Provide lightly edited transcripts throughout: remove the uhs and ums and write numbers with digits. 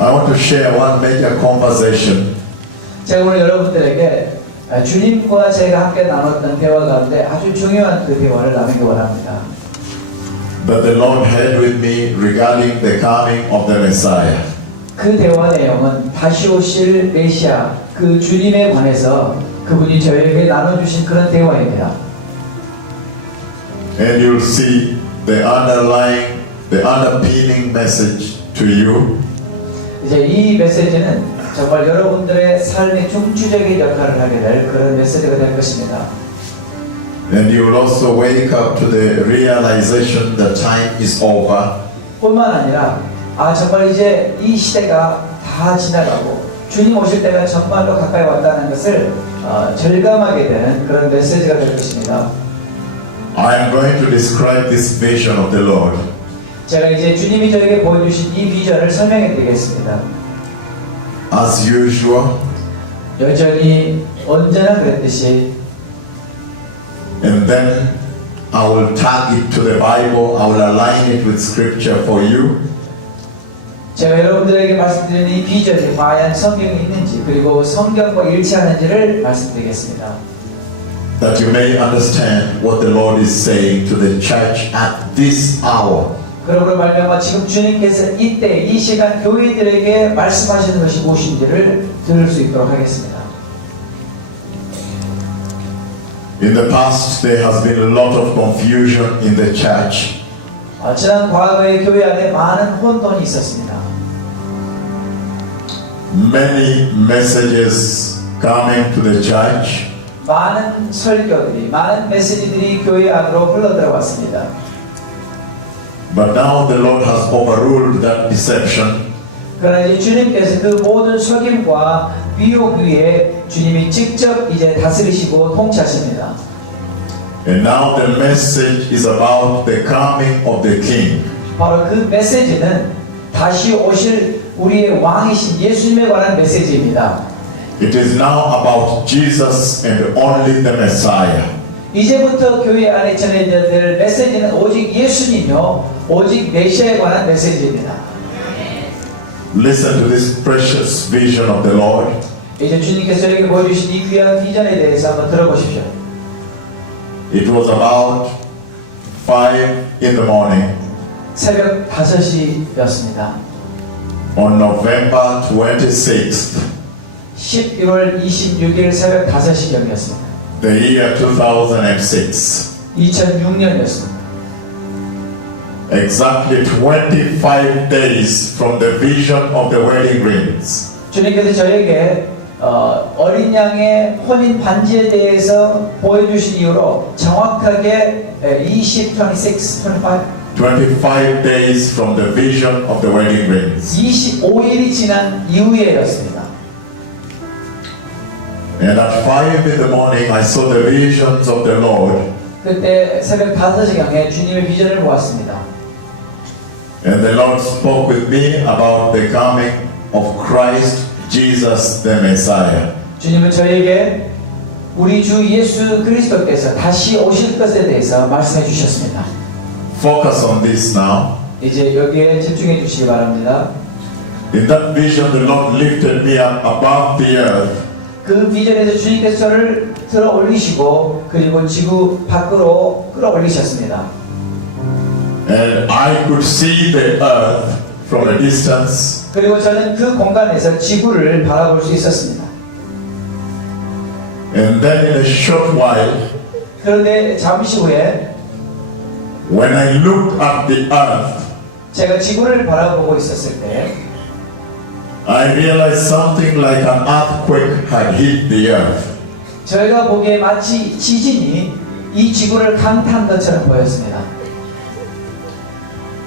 I want to share one major conversation 제가 오늘 여러분들에게 주님과 제가 함께 나눴던 대화 가운데 아주 중요한 그 대화를 나누기 원합니다. that the Lord had with me regarding the coming of the Messiah. 그 대화 내용은 다시 오실 메시아 그 주님에 관해서 그분이 저에게 나눠주신 그런 대화입니다. And you'll see the underpinning message to you. 이제 이 메시지는 정말 여러분들의 삶의 중추적인 역할을 하게 될 그런 메시지가 될 것입니다. And you will also wake up to the realization that time is over. 뿐만 아니라 정말 이제 이 시대가 다 지나가고 주님 오실 때가 정말로 가까이 왔다는 것을 절감하게 되는 그런 메시지가 될 것입니다. I am going to describe this vision of the Lord. 제가 이제 주님이 저에게 보여주신 이 비전을 설명해 드리겠습니다. As usual, 여전히 언제나 그랬듯이 and then I will tag it to the Bible. I will align it with Scripture for you. 제가 여러분들에게 말씀드리는 이 비전이 과연 성경에 있는지 그리고 성경과 일치하는지를 말씀드리겠습니다. That you may understand what the Lord is saying to the church at this hour. 그러므로 말미암아 지금 주님께서 이때 이 시간 교회들에게 말씀하시는 것이 무엇인지를 들을 수 있도록 하겠습니다. In the past, there has been a lot of confusion in the church. 지난 과거의 교회 안에 많은 혼돈이 있었습니다. Many messages coming to the church. 많은 설교들이, 많은 메시지들이 교회 안으로 흘러들어왔습니다. But now the Lord has overruled that deception. 그러나 이제 주님께서 그 모든 속임과 미혹 위에 주님이 직접 이제 다스리시고 통치하십니다. And now the message is about the coming of the King. 바로 그 메시지는 다시 오실 우리의 왕이신 예수님에 관한 메시지입니다. It is now about Jesus and only the Messiah. 이제부터 교회 안에 전해져야 될 메시지는 오직 예수님이요, 오직 메시아에 관한 메시지입니다. Listen to this precious vision of the Lord. 이제 주님께서 저에게 보여주신 이 귀한 비전에 대해서 한번 들어보십시오. It was about 5 in the morning 새벽 5시였습니다. on November 26th, 11월 26일 새벽 5시경이었습니다. the year 2006. 2006년이었습니다. Exactly 25 days from the vision of the wedding rings. 주님께서 저에게 어린 양의 혼인 반지에 대해서 보여주신 이후로 정확하게 25 days from the vision of the wedding rings. 25일이 지난 이후에였습니다. And at 5 in the morning, I saw the visions of the Lord. 그때 새벽 5시경에 주님의 비전을 보았습니다. And the Lord spoke with me about the coming of Christ Jesus the Messiah. 주님은 저에게 우리 주 예수 그리스도께서 다시 오실 것에 대해서 말씀해 주셨습니다. Focus on this now. 이제 여기에 집중해 주시기 바랍니다. In that vision, the Lord lifted me up above the earth. 그 비전에서 주님께서 저를 들어 올리시고 그리고 지구 밖으로 끌어올리셨습니다. And I could see the earth from a distance. 그리고 저는 그 공간에서 지구를 바라볼 수 있었습니다. And then in a short while, 그런데 잠시 후에 when I looked at the earth, 제가 지구를 바라보고 있었을 때 I realized something like an earthquake had hit the earth. 저희가 보기에 마치 지진이 이 지구를 강타한 것처럼 보였습니다.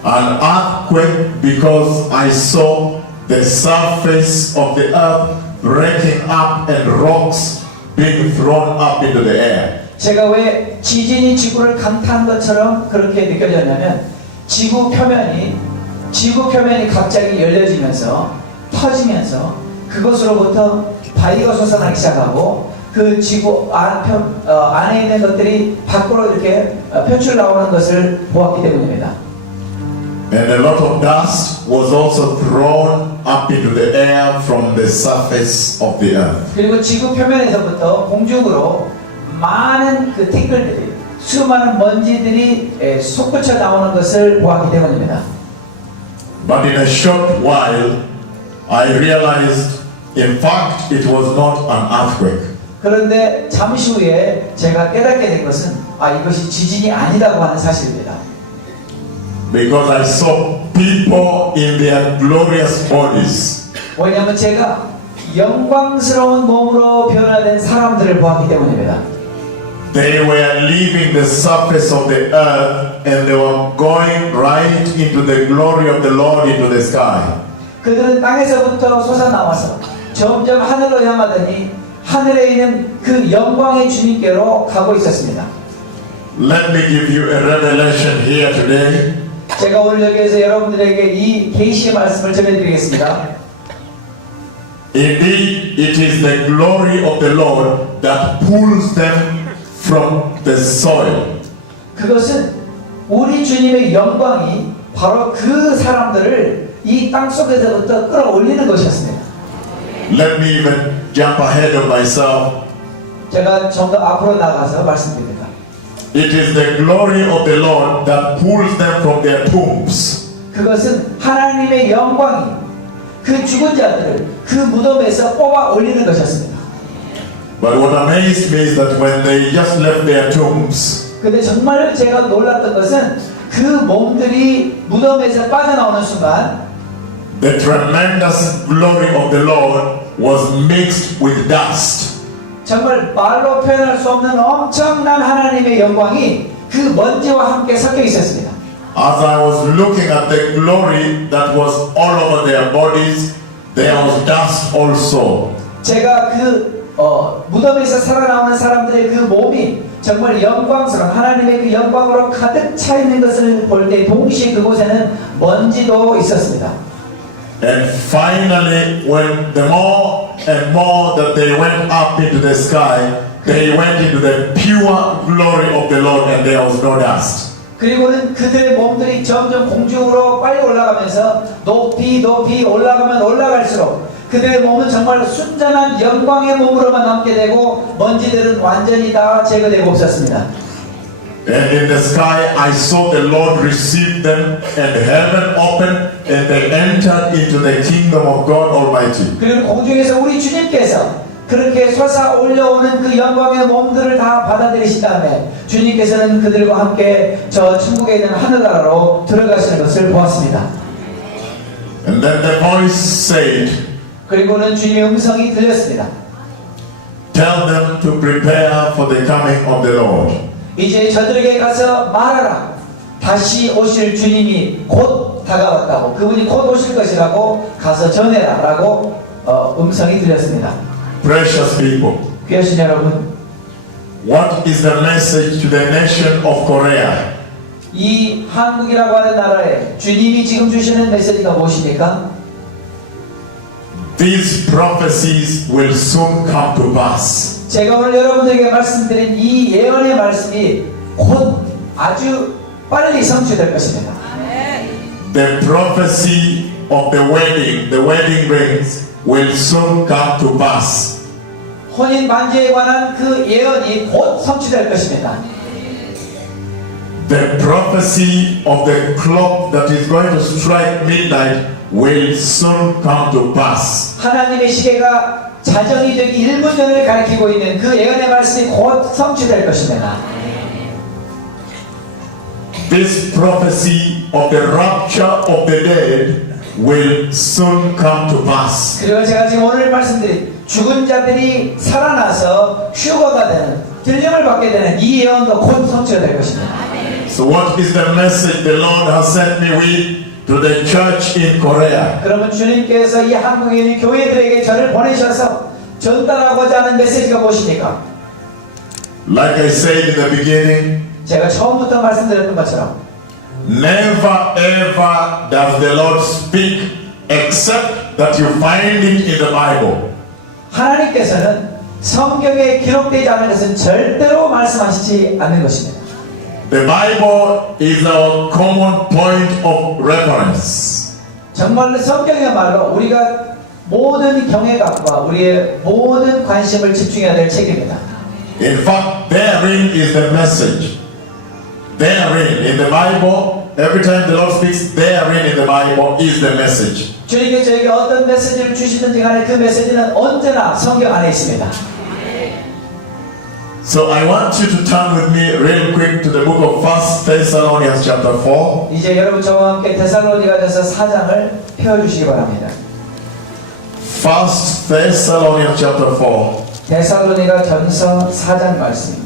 An earthquake because I saw the surface of the earth breaking up and rocks being thrown up into the air. 제가 왜 지진이 지구를 강타한 것처럼 그렇게 느껴졌냐면 지구 표면이 갑자기 열려지면서 터지면서 그것으로부터 바위가 솟아나기 시작하고 그 지구 안에 있는 것들이 밖으로 이렇게 표출 나오는 것을 보았기 때문입니다. And a lot of dust was also thrown up into the air from the surface of the earth. 그리고 지구 표면에서부터 공중으로 많은 그 티끌들이 수많은 먼지들이 솟구쳐 나오는 것을 보았기 때문입니다. But in a short while, I realized, in fact, it was not an earthquake. 그런데 잠시 후에 제가 깨닫게 된 것은 이것이 지진이 아니라고 하는 사실입니다. Because I saw people in their glorious bodies. 왜냐하면 제가 영광스러운 몸으로 변화된 사람들을 보았기 때문입니다. They were leaving the surface of the earth and they were going right into the glory of the Lord into the sky. 그들은 땅에서부터 솟아나와서 점점 하늘로 향하더니 하늘에 있는 그 영광의 주님께로 가고 있었습니다. Let me give you a revelation here today. 제가 오늘 여기에서 여러분들에게 이 계시의 말씀을 전해드리겠습니다. Indeed, it is the glory of the Lord that pulls them from the soil. 그것은 우리 주님의 영광이 바로 그 사람들을 이 땅 속에서부터 끌어올리는 것이었습니다. Let me even jump ahead of myself. 제가 좀 더 앞으로 나가서 말씀드립니다. It is the glory of the Lord that pulls them from their tombs. 그것은 하나님의 영광이 그 죽은 자들을 그 무덤에서 뽑아 올리는 것이었습니다. But what amazed me is that when they just left their tombs, 근데 정말 제가 놀랐던 것은 그 몸들이 무덤에서 빠져나오는 순간 the tremendous glory of the Lord was mixed with dust. 정말 말로 표현할 수 없는 엄청난 하나님의 영광이 그 먼지와 함께 섞여 있었습니다. As I was looking at the glory that was all over their bodies, there was dust also. 제가 그 무덤에서 살아나오는 사람들의 그 몸이 정말 영광스러운 하나님의 그 영광으로 가득 차 있는 것을 볼 때 동시에 그곳에는 먼지도 있었습니다. And finally, when the more and more that they went up into the sky, they went into the pure glory of the Lord and there was no dust. 그리고는 그들의 몸들이 점점 공중으로 빨리 올라가면서 높이 올라가면 올라갈수록 그들의 몸은 정말 순전한 영광의 몸으로만 남게 되고 먼지들은 완전히 다 제거되고 없었습니다. And in the sky I saw the Lord receive them and heaven opened and they entered into the kingdom of God Almighty. 그리고 공중에서 우리 주님께서 그렇게 솟아 올려오는 그 영광의 몸들을 다 받아들이신 다음에 주님께서는 그들과 함께 저 천국에 있는 하늘나라로 들어가시는 것을 보았습니다. And then the voice said, 그리고는 주님의 음성이 들렸습니다. tell them to prepare for the coming of the Lord. 이제 저들에게 가서 말하라. 다시 오실 주님이 곧 다가왔다고, 그분이 곧 오실 것이라고 가서 전해라 라고 음성이 들렸습니다. Precious people, 귀하신 여러분, what is the message to the nation of Korea? 이 한국이라고 하는 나라에 주님이 지금 주시는 메시지가 무엇입니까? These prophecies will soon come to pass. 제가 오늘 여러분들에게 말씀드린 이 예언의 말씀이 곧 아주 빨리 성취될 것입니다. The prophecy of the wedding rings will soon come to pass. 혼인 반지에 관한 그 예언이 곧 성취될 것입니다. The prophecy of the clock that is going to strike midnight will soon come to pass. 하나님의 시계가 자정이 되기 1분 전을 가리키고 있는 그 예언의 말씀이 곧 성취될 것입니다. This prophecy of the rapture of the dead will soon come to pass. 그리고 제가 지금 오늘 말씀드린 죽은 자들이 살아나서 휴거가 되는, 들림을 받게 되는 이 예언도 곧 성취가 될 것입니다. So what is the message the Lord has sent me with to the church in Korea? 그러면 주님께서 이 한국에 있는 교회들에게 저를 보내셔서 전달하고자 하는 메시지가 무엇입니까? Like I said in the beginning, 제가 처음부터 말씀드렸던 것처럼 never ever does the Lord speak except that you find it in the Bible. 하나님께서는 성경에 기록되지 않은 것은 절대로 말씀하시지 않는 것입니다. The Bible is our common point of reference. 정말로 성경이야말로 우리가 모든 경외감과 우리의 모든 관심을 집중해야 될 책입니다. In fact, therein is the message. Therein, in the Bible, every time the Lord speaks, therein in the Bible is the message. 주님께서 저에게 어떤 메시지를 주시든지 간에 그 메시지는 언제나 성경 안에 있습니다. So I want you to turn with me real quick to the book of 1 Thessalonians chapter 4. 이제 여러분 저와 함께 데살로니가전서 4장을 펴주시기 바랍니다. 1 Thessalonians chapter 4, 데살로니가전서 4장 말씀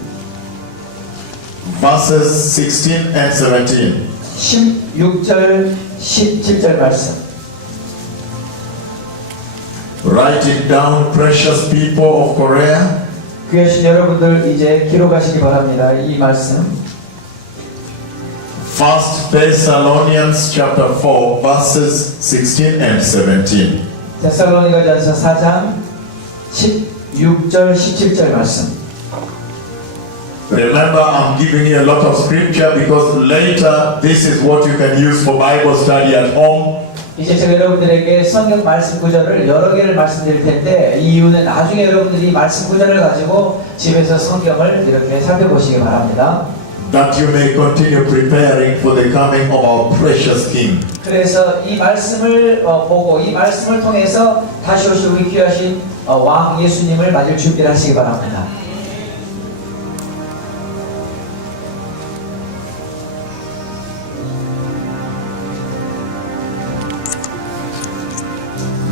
verses 16 and 17. 16절 17절 말씀. Write it down, precious people of Korea. 귀하신 여러분들 이제 기록하시기 바랍니다. 이 말씀 1 Thessalonians chapter 4, verses 16 and 17. 데살로니가전서 4장 16절 17절 말씀. Remember, I'm giving you a lot of scripture because later this is what you can use for Bible study at home. 이제 제가 여러분들에게 성경 말씀 구절을 여러 개를 말씀드릴 텐데 이 이유는 나중에 여러분들이 말씀 구절을 가지고 집에서 성경을 이렇게 살펴보시기 바랍니다. That you may continue preparing for the coming of our precious King. 그래서 이 말씀을 보고 이 말씀을 통해서 다시 오실 우리 귀하신 왕 예수님을 맞을 준비를 하시기 바랍니다.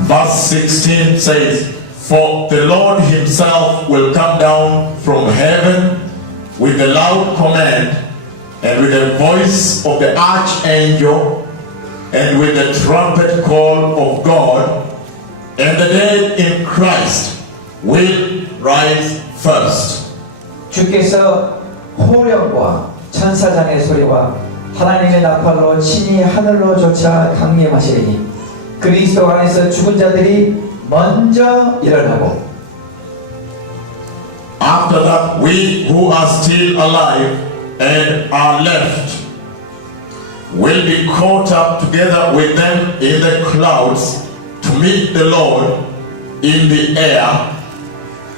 Verse 16 says, For the Lord himself will come down from heaven with a loud command, and with the voice of the archangel, and with the trumpet call of God, and the dead in Christ will rise first. 주께서 호령과 천사장의 소리와 하나님의 나팔로 친히 하늘로 쫓아 강림하시리니 그리스도 안에서 죽은 자들이 먼저 일어나고 After that, we who are still alive and are left will be caught up together with them in the clouds to meet the Lord in the air,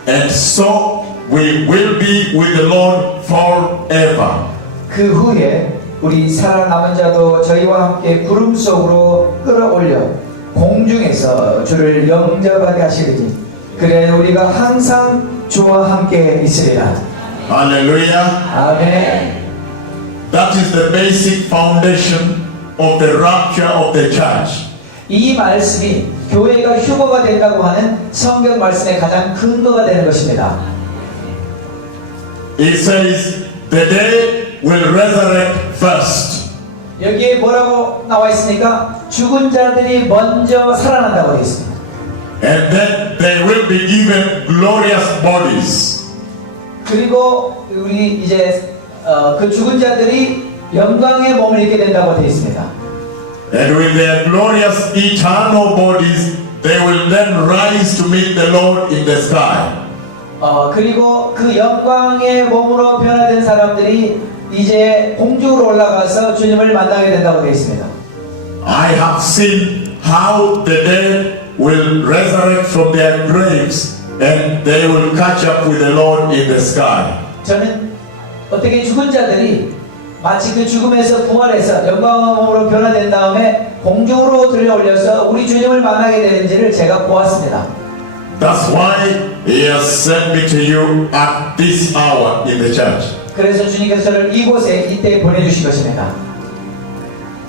and so we will be with the Lord forever. 그 후에 우리 살아남은 자도 저희와 함께 구름 속으로 끌어올려 공중에서 주를 영접하게 하시리니 그래 우리가 항상 주와 함께 있으리라. Hallelujah. 아멘. That is the basic foundation of the rapture of the church. 이 말씀이 교회가 휴거가 된다고 하는 성경 말씀의 가장 근거가 되는 것입니다. It says the dead will resurrect first. 여기에 뭐라고 나와 있습니까? 죽은 자들이 먼저 살아난다고 되어 있습니다. And then they will be given glorious bodies. 그리고 우리 이제 그 죽은 자들이 영광의 몸을 입게 된다고 되어 있습니다. And with their glorious eternal bodies, they will then rise to meet the Lord in the sky. 그리고 그 영광의 몸으로 변화된 사람들이 이제 공중으로 올라가서 주님을 만나게 된다고 되어 있습니다. I have seen how the dead will resurrect from their graves and they will catch up with the Lord in the sky. 저는 어떻게 죽은 자들이 마치 그 죽음에서 부활해서 영광의 몸으로 변화된 다음에 공중으로 들려올려서 우리 주님을 만나게 되는지를 제가 보았습니다. That's why He has sent me to you at this hour in the church. 그래서 주님께서 저를 이곳에 이때 보내주신 것입니다.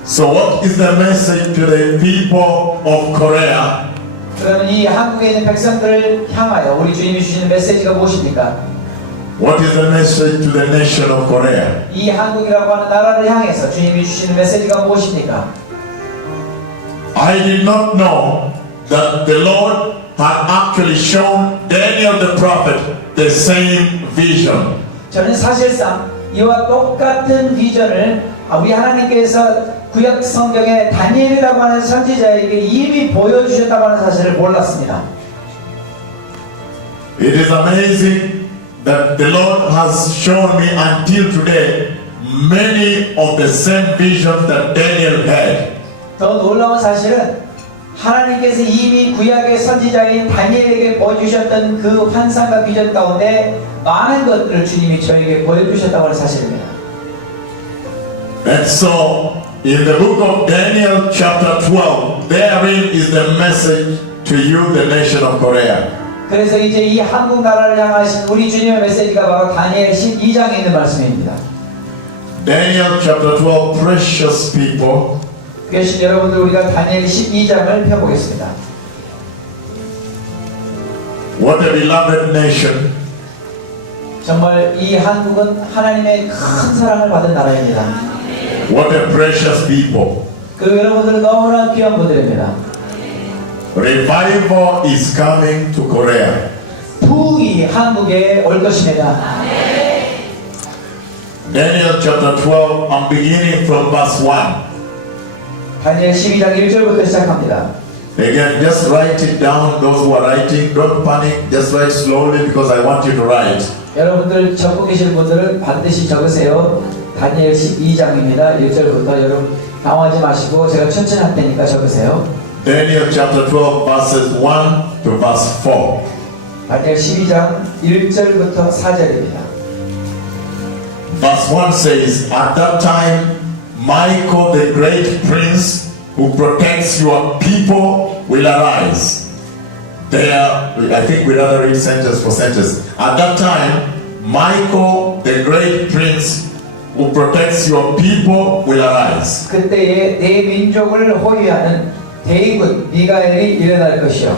So what is the message to the people of Korea? 그러면 이 한국에 있는 백성들을 향하여 우리 주님이 주시는 메시지가 무엇입니까? What is the message to the nation of Korea? 이 한국이라고 하는 나라를 향해서 주님이 주시는 메시지가 무엇입니까? I did not know that the Lord had actually shown Daniel the prophet the same vision. 저는 사실상 이와 똑같은 비전을 우리 하나님께서 구약 성경의 다니엘이라고 하는 선지자에게 이미 보여주셨다고 하는 사실을 몰랐습니다. It is amazing that the Lord has shown me until today many of the same visions that Daniel had. 더 놀라운 사실은 하나님께서 이미 구약의 선지자인 다니엘에게 보여주셨던 그 환상과 비전 가운데 많은 것들을 주님이 저에게 보여주셨다고 하는 사실입니다. And so, in the book of Daniel chapter 12, therein is the message to you, the nation of Korea. 그래서 이제 이 한국 나라를 향하신 우리 주님의 메시지가 바로 다니엘 12장에 있는 말씀입니다. Daniel chapter 12, precious people. 그것이 여러분들 우리가 다니엘 12장을 펴보겠습니다. What a beloved nation. 정말 이 한국은 하나님의 큰 사랑을 받은 나라입니다. What a precious people. 그 여러분들은 너무나 귀한 분들입니다. Revival is coming to Korea. 부흥이 한국에 올 것입니다. Daniel chapter 12, I'm beginning from verse 1. 다니엘 12장 1절부터 시작합니다. Again, just write it down. Those who are writing, don't panic. Just write slowly because I want you to write. 여러분들 적고 계실 분들은 반드시 적으세요. 다니엘 12장입니다. 1절부터 여러분 당황하지 마시고 제가 천천히 할 테니까 적으세요. Daniel chapter 12, verses 1 to verse 4. 다니엘 12장 1절부터 4절입니다. Verse 1 says, At that time, Michael, the great prince who protects your people, will arise. There, I think we rather read sentence for sentence. At that time, Michael, the great prince who protects your people, will arise. 그때에 내 민족을 호위하는 대군 미가엘이 일어날 것이요.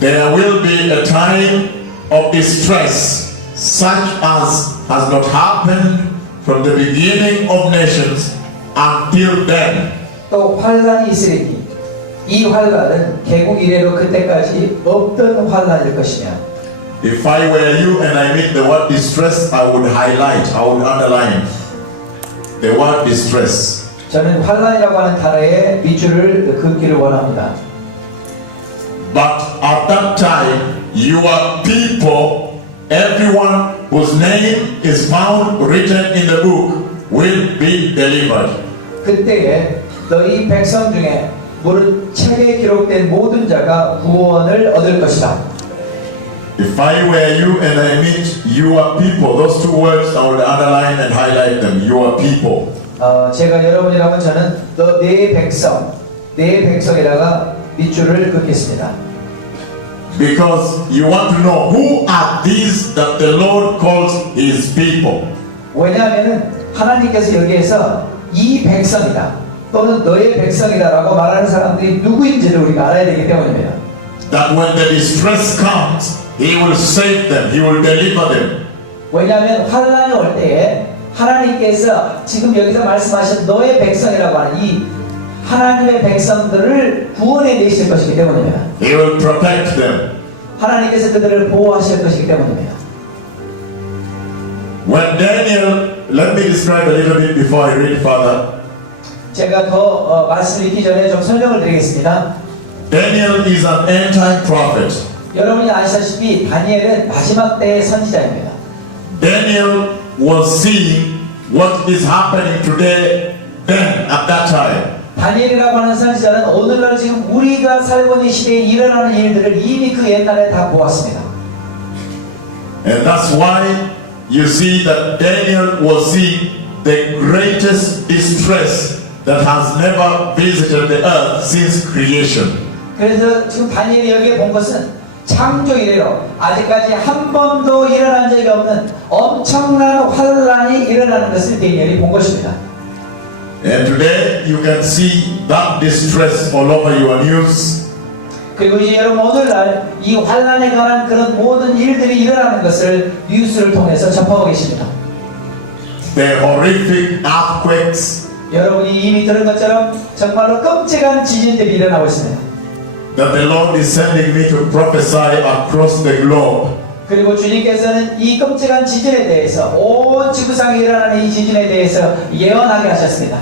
There will be a time of distress, such as has not happened from the beginning of nations until then. 또 환란이 있으리니 이 환란은 개국 이래로 그때까지 없던 환란일 것이며. If I were you and I meet the word distress, I would highlight, I would underline the word distress. 저는 환란이라고 하는 단어에 밑줄을 긋기를 원합니다. But at that time, your people, everyone whose name is found written in the book, will be delivered. 그때에 너희 백성 중에 무릇 책에 기록된 모든 자가 구원을 얻을 것이다. If I were you and I meet your people, those two words I would underline and highlight them, your people. 제가 여러분이라면 저는 너 내 백성에다가 밑줄을 긋겠습니다. Because you want to know who are these that the Lord calls His people. 왜냐하면 하나님께서 여기에서 이 백성이다 또는 너의 백성이다라고 말하는 사람들이 누구인지를 우리가 알아야 되기 때문입니다. That when the distress comes, He will save them, He will deliver them. 왜냐하면 환란이 올 때에 하나님께서 지금 여기서 말씀하신 너의 백성이라고 하는 이 하나님의 백성들을 구원해 내실 것이기 때문입니다. He will protect them. 하나님께서 그들을 보호하실 것이기 때문입니다. When Daniel, let me describe a little bit before I read further. 제가 더 말씀 읽기 전에 좀 설명을 드리겠습니다. Daniel is an end-time prophet. 여러분이 아시다시피 다니엘은 마지막 때의 선지자입니다. Daniel was seeing what is happening today, then, at that time. 다니엘이라고 하는 선지자는 오늘날 지금 우리가 살고 있는 시대에 일어나는 일들을 이미 그 옛날에 다 보았습니다. And that's why you see that Daniel was seeing the greatest distress that has never visited the earth since creation. 그래서 지금 다니엘이 여기에 본 것은 창조 이래로 아직까지 한 번도 일어난 적이 없는 엄청난 환란이 일어나는 것을 다니엘이 본 것입니다. And today you can see that distress all over your news. 그리고 이제 여러분 오늘날 이 환란에 관한 그런 모든 일들이 일어나는 것을 뉴스를 통해서 접하고 계십니다. The horrific earthquakes 여러분이 이미 들은 것처럼 정말로 끔찍한 지진들이 일어나고 있습니다. that the Lord is sending me to prophesy across the globe. 그리고 주님께서는 이 끔찍한 지진에 대해서 온 지구상에 일어나는 이 지진에 대해서 예언하게 하셨습니다.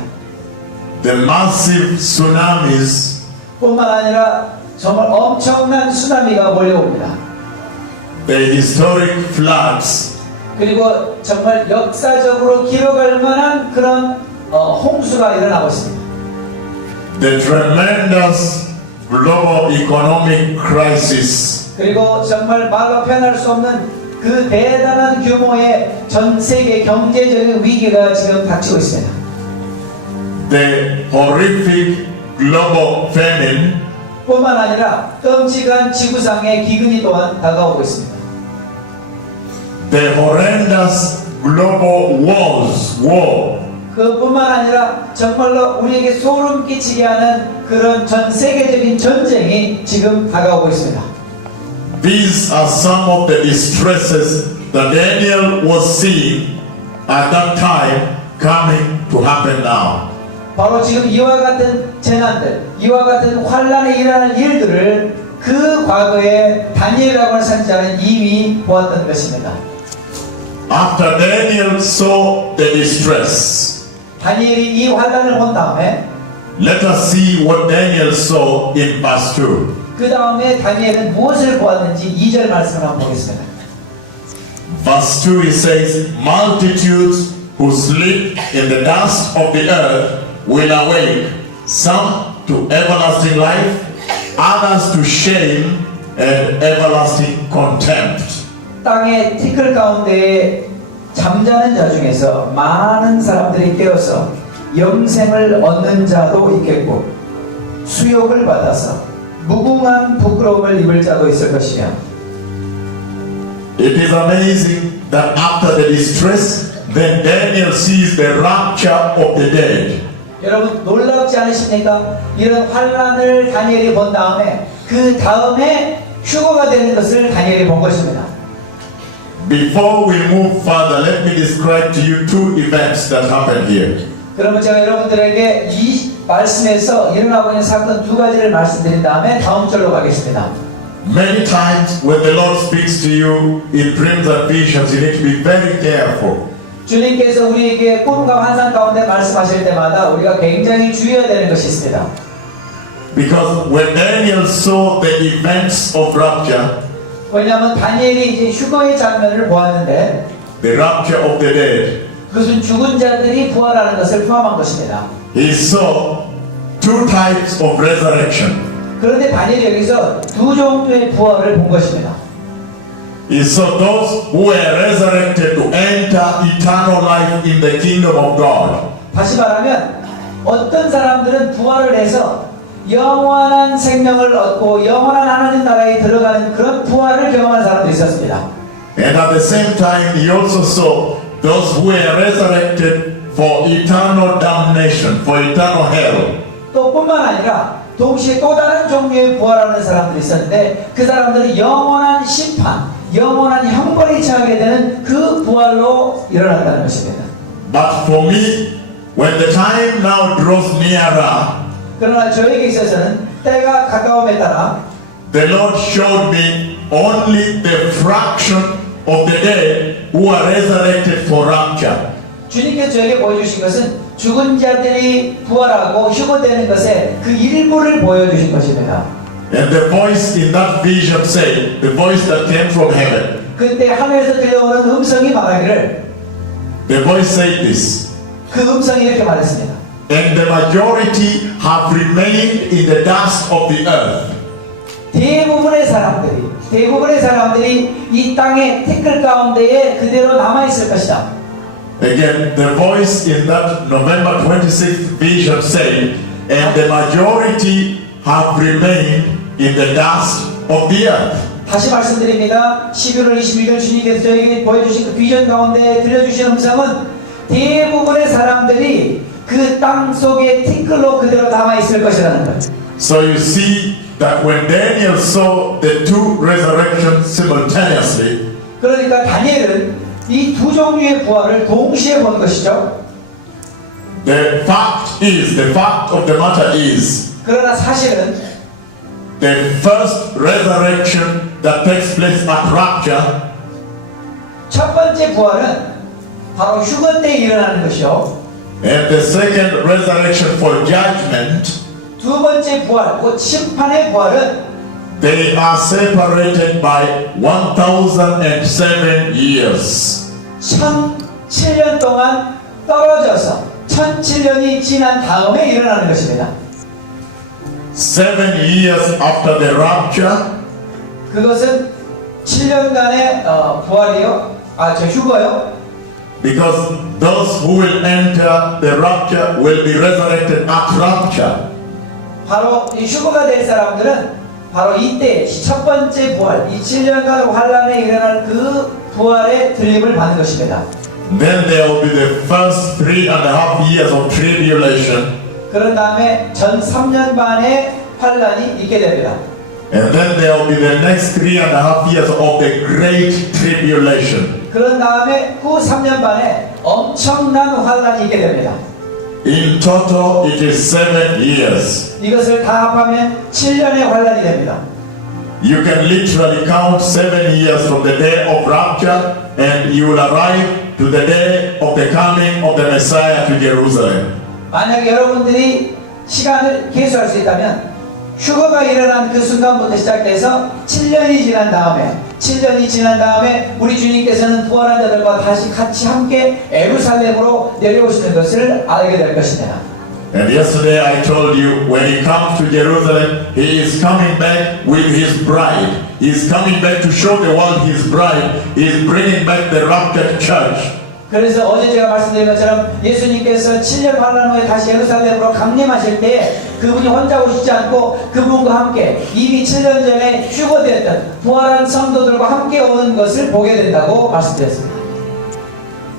The massive tsunamis 뿐만 아니라 정말 엄청난 쓰나미가 몰려옵니다. the historic floods, 그리고 정말 역사적으로 기록할 만한 그런 홍수가 일어나고 있습니다. the tremendous global economic crisis. 그리고 정말 말로 표현할 수 없는 그 대단한 규모의 전 세계 경제적인 위기가 지금 닥치고 있습니다. The horrific global famine 뿐만 아니라 끔찍한 지구상의 기근이 또한 다가오고 있습니다. the horrendous global war. 그뿐만 아니라 정말로 우리에게 소름 끼치게 하는 그런 전 세계적인 전쟁이 지금 다가오고 있습니다. These are some of the distresses that Daniel was seeing at that time coming to happen now. 바로 지금 이와 같은 재난들, 이와 같은 환란에 일어나는 일들을 그 과거에 다니엘이라고 하는 선지자는 이미 보았던 것입니다. After Daniel saw the distress, 다니엘이 이 환란을 본 다음에 let us see what Daniel saw in verse 2. 그 다음에 다니엘은 무엇을 보았는지 2절 말씀을 한번 보겠습니다. Verse 2 it says, multitudes who sleep in the dust of the earth will awake, some to everlasting life, others to shame and everlasting contempt. 땅의 티끌 가운데에 잠자는 자 중에서 많은 사람들이 깨어서 영생을 얻는 자도 있겠고 수욕을 받아서 무궁한 부끄러움을 입을 자도 있을 것이며 It is amazing that after the distress, then Daniel sees the rapture of the dead. 여러분 놀랍지 않으십니까? 이런 환란을 다니엘이 본 다음에 그 다음에 휴거가 되는 것을 다니엘이 본 것입니다. Before we move further, let me describe to you two events that happened here. 그러면 제가 여러분들에게 이 말씀에서 일어나고 있는 사건 두 가지를 말씀드린 다음에 다음 절로 가겠습니다. Many times when the Lord speaks to you in dreams and visions, you need to be very careful. 주님께서 우리에게 꿈과 환상 가운데 말씀하실 때마다 우리가 굉장히 주의해야 되는 것이 있습니다. Because when Daniel saw the events of rapture, 왜냐하면 다니엘이 이제 휴거의 장면을 보았는데 the rapture of the dead, 그것은 죽은 자들이 부활하는 것을 포함한 것입니다. he saw two types of resurrection. 그런데 다니엘이 여기서 두 종류의 부활을 본 것입니다. He saw those who were resurrected to enter eternal life in the kingdom of God. 다시 말하면 어떤 사람들은 부활을 해서 영원한 생명을 얻고 영원한 하나님 나라에 들어가는 그런 부활을 경험하는 사람도 있었습니다. And at the same time, he also saw those who were resurrected for eternal damnation, for eternal hell. 또 뿐만 아니라 동시에 또 다른 종류의 부활하는 사람들이 있었는데 그 사람들은 영원한 심판, 영원한 형벌이 처하게 되는 그 부활로 일어났다는 것입니다. But for me, when the time now draws nearer, 그러나 저에게 있어서는 때가 가까움에 따라 the Lord showed me only the fraction of the dead who are resurrected for rapture. 주님께서 저에게 보여주신 것은 죽은 자들이 부활하고 휴거되는 것의 그 일부를 보여주신 것입니다. And the voice in that vision said, the voice that came from heaven, 그때 하늘에서 들려오는 음성이 말하기를 the voice said this, 그 음성이 이렇게 말했습니다. and the majority have remained in the dust of the earth. 대부분의 사람들이 이 땅의 티끌 가운데에 그대로 남아있을 것이다. Again, the voice in that November 26th vision said, and the majority have remained in the dust of the earth. 다시 말씀드립니다. 11월 26일 주님께서 저에게 보여주신 그 비전 가운데 들려주신 음성은 대부분의 사람들이 그 땅 속에 티끌로 그대로 남아있을 것이라는 거예요. So you see that when Daniel saw the two resurrections simultaneously, 그러니까 다니엘은 이 두 종류의 부활을 동시에 본 것이죠. the fact of the matter is, 그러나 사실은 the first resurrection that takes place at rapture 첫 번째 부활은 바로 휴거 때 일어나는 것이요. and the second resurrection for judgment, 두 번째 부활, 곧 심판의 부활은 they are separated by 1007 years. 1007년 동안 떨어져서 1007년이 지난 다음에 일어나는 것입니다. 7 years after the rapture, 그것은 7년간의 부활이요. 저 휴거요. because those who will enter the rapture will be resurrected at rapture. 바로 이 휴거가 될 사람들은 바로 이때 첫 번째 부활, 이 7년간 환란에 일어날 그 부활의 들림을 받는 것입니다. Then there will be the first 3.5 years of tribulation. 그런 다음에 전 3년 반의 환란이 있게 됩니다. And then there will be the next 3.5 years of the great tribulation. 그런 다음에 후 3년 반에 엄청난 환란이 있게 됩니다. In total, it is 7 years. 이것을 다 합하면 7년의 환란이 됩니다. You can literally count 7 years from the day of rapture, and you will arrive to the day of the coming of the Messiah to Jerusalem. 만약 여러분들이 시간을 계수할 수 있다면 휴거가 일어난 그 순간부터 시작돼서 7년이 지난 다음에 우리 주님께서는 부활한 자들과 다시 같이 함께 예루살렘으로 내려오시는 것을 알게 될 것입니다. And yesterday I told you, when he comes to Jerusalem, he is coming back with his bride. He is coming back to show the world his bride. He is bringing back the raptured church. 그래서 어제 제가 말씀드린 것처럼 예수님께서 7년 환란 후에 다시 예루살렘으로 강림하실 때 그분이 혼자 오시지 않고 그분과 함께 이미 7년 전에 휴거되었던 부활한 성도들과 함께 오는 것을 보게 된다고 말씀드렸습니다.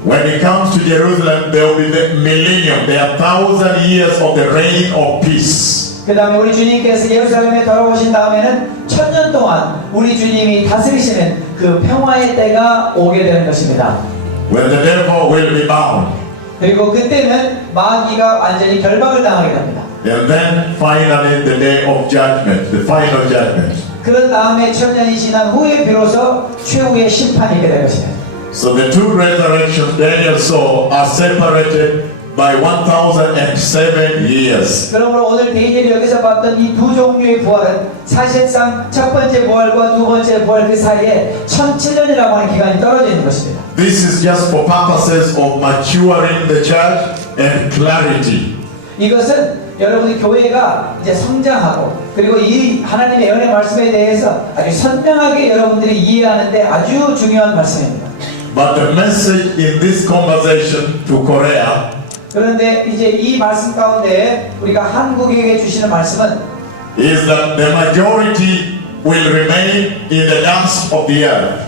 When he comes to Jerusalem, there will be the millennium. There are 1,000 years of the reign of peace. 그 다음에 우리 주님께서 예루살렘에 돌아오신 다음에는 1000년 동안 우리 주님이 다스리시는 그 평화의 때가 오게 되는 것입니다. When the devil will be bound. 그리고 그때는 마귀가 완전히 결박을 당하게 됩니다. And then finally the day of judgment, the final judgment. 그런 다음에 1000년이 지난 후에 비로소 최후의 심판이 있게 될 것입니다. So the two resurrections Daniel saw are separated by 1,007 years. 그러므로 오늘 데니엘이 여기서 봤던 이 두 종류의 부활은 사실상 첫 번째 부활과 두 번째 부활 그 사이에 1007년이라고 하는 기간이 떨어져 있는 것입니다. This is just for purposes of maturing the church and clarity. 이것은 여러분의 교회가 이제 성장하고 그리고 이 하나님의 연의 말씀에 대해서 아주 선명하게 여러분들이 이해하는데 아주 중요한 말씀입니다. But the message in this conversation to Korea 그런데 이제 이 말씀 가운데 우리가 한국에게 주시는 말씀은 is that the majority will remain in the dust of the earth.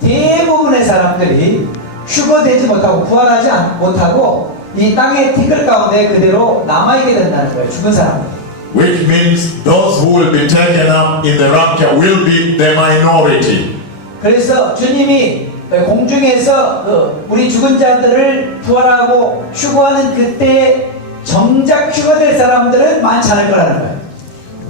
대부분의 사람들이 휴거되지 못하고 부활하지 못하고 이 땅의 티끌 가운데 그대로 남아있게 된다는 거예요. 죽은 사람들. Which means those who will be taken up in the rapture will be the minority. 그래서 주님이 공중에서 우리 죽은 자들을 부활하고 휴거하는 그때 정작 휴거될 사람들은 많지 않을 거라는 거예요.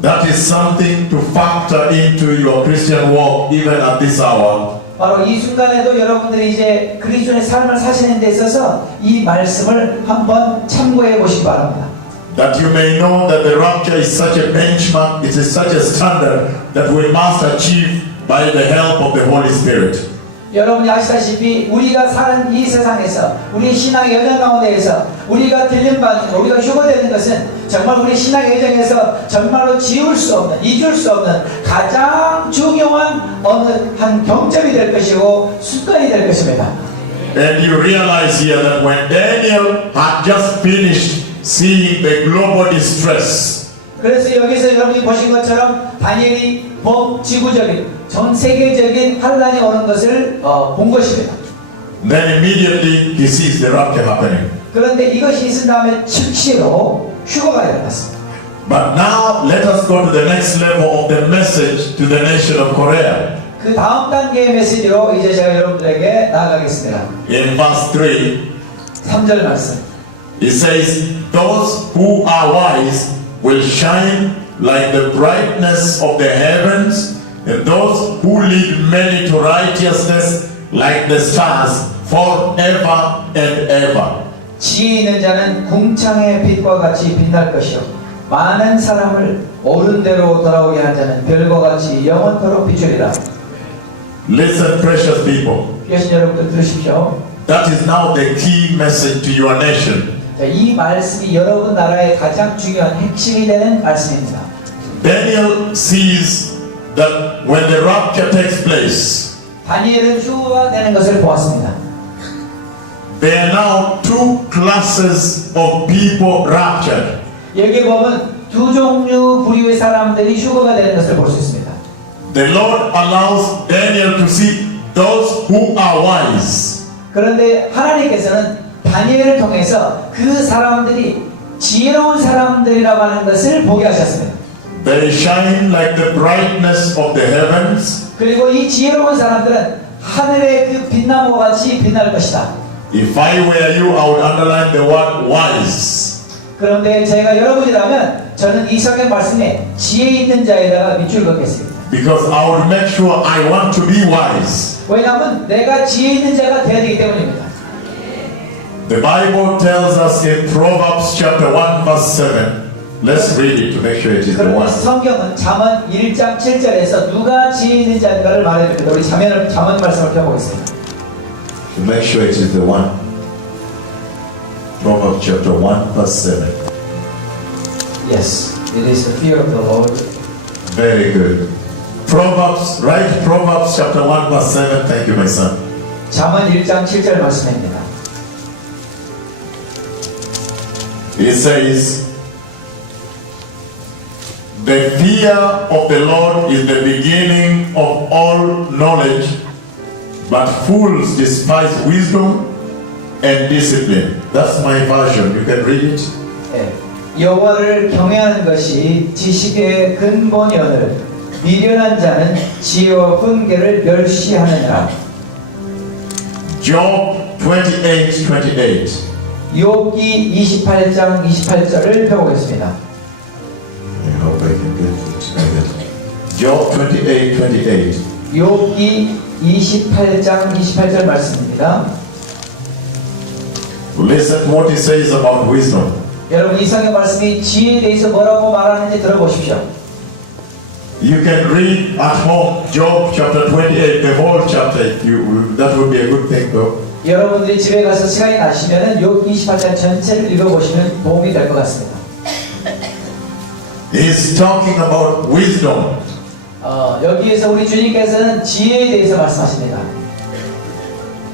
That is something to factor into your Christian walk even at this hour. 바로 이 순간에도 여러분들이 이제 그리스도의 삶을 사시는 데 있어서 이 말씀을 한번 참고해 보시기 바랍니다. That you may know that the rapture is such a benchmark, it is such a standard that we must achieve by the help of the Holy Spirit. 여러분이 아시다시피 우리가 사는 이 세상에서 우리 신앙의 여정 가운데에서 우리가 들림받는 우리가 휴거되는 것은 정말 우리 신앙의 여정에서 정말로 지울 수 없는 잊을 수 없는 가장 중요한 어느 한 경점이 될 것이고 습관이 될 것입니다. And you realize here that when Daniel had just finished seeing the global distress, 그래서 여기서 여러분이 보신 것처럼 다니엘이 범지구적인 전 세계적인 환란이 오는 것을 본 것입니다. then immediately he sees the rapture happening. 그런데 이것이 있은 다음에 즉시로 휴거가 일어났습니다. But now let us go to the next level of the message to the nation of Korea. 그 다음 단계의 메시지로 이제 제가 여러분들에게 나아가겠습니다. In verse 3, 3절 말씀. it says, those who are wise will shine like the brightness of the heavens, and those who lead many to righteousness like the stars forever and ever. 지혜 있는 자는 궁창의 빛과 같이 빛날 것이요 많은 사람을 옳은 대로 돌아오게 한 자는 별과 같이 영원토록 비추리라. Listen, precious people. 여러분 여러분들 들으십시오. That is now the key message to your nation. 자, 이 말씀이 여러분 나라의 가장 중요한 핵심이 되는 말씀입니다. Daniel sees that when the rapture takes place, 다니엘은 휴거가 되는 것을 보았습니다. there are now two classes of people raptured. 여기 보면 두 종류 부류의 사람들이 휴거가 되는 것을 볼 수 있습니다. The Lord allows Daniel to see those who are wise. 그런데 하나님께서는 다니엘을 통해서 그 사람들이 지혜로운 사람들이라고 하는 것을 보게 하셨습니다. They shine like the brightness of the heavens. 그리고 이 지혜로운 사람들은 하늘의 그 빛나무와 같이 빛날 것이다. If I were you, I would underline the word wise. 그런데 제가 여러분이라면 저는 이 성경 말씀에 지혜 있는 자에다가 밑줄 긋겠습니다. Because I would make sure I want to be wise. 왜냐하면 내가 지혜 있는 자가 되어야 되기 때문입니다. The Bible tells us in Proverbs chapter 1 verse 7. Let's read it to make sure it is the 그런데 one. 성경은 잠언 1장 7절에서 누가 지혜 있는 자인가를 말해줍니다. 우리 잠언 말씀을 펴보겠습니다. To make sure it is the one. Proverbs chapter 1 verse 7. Yes, it is the fear of the Lord. Very good. Proverbs, right? Proverbs chapter 1 verse 7. Thank you, my son. 잠언 1장 7절 말씀입니다. It says, the fear of the Lord is the beginning of all knowledge, but fools despise wisdom and discipline. That's my version. You can read it. 예, 여호와를 경외하는 것이 지식의 근본이오늘 미련한 자는 지혜와 훈계를 멸시하느니라. Job 28:28. 욥기 28장 28절을 펴보겠습니다. I hope I can get it. Job 28:28. 욥기 28장 28절 말씀입니다. Listen what it says about wisdom. 여러분 이 성경 말씀이 지혜에 대해서 뭐라고 말하는지 들어보십시오. You can read at home Job chapter 28, the whole chapter. That would be a good thing though. 여러분들이 집에 가서 시간이 나시면은 욥기 28장 전체를 읽어보시면 도움이 될 것 같습니다. He's talking about wisdom. 여기에서 우리 주님께서는 지혜에 대해서 말씀하십니다.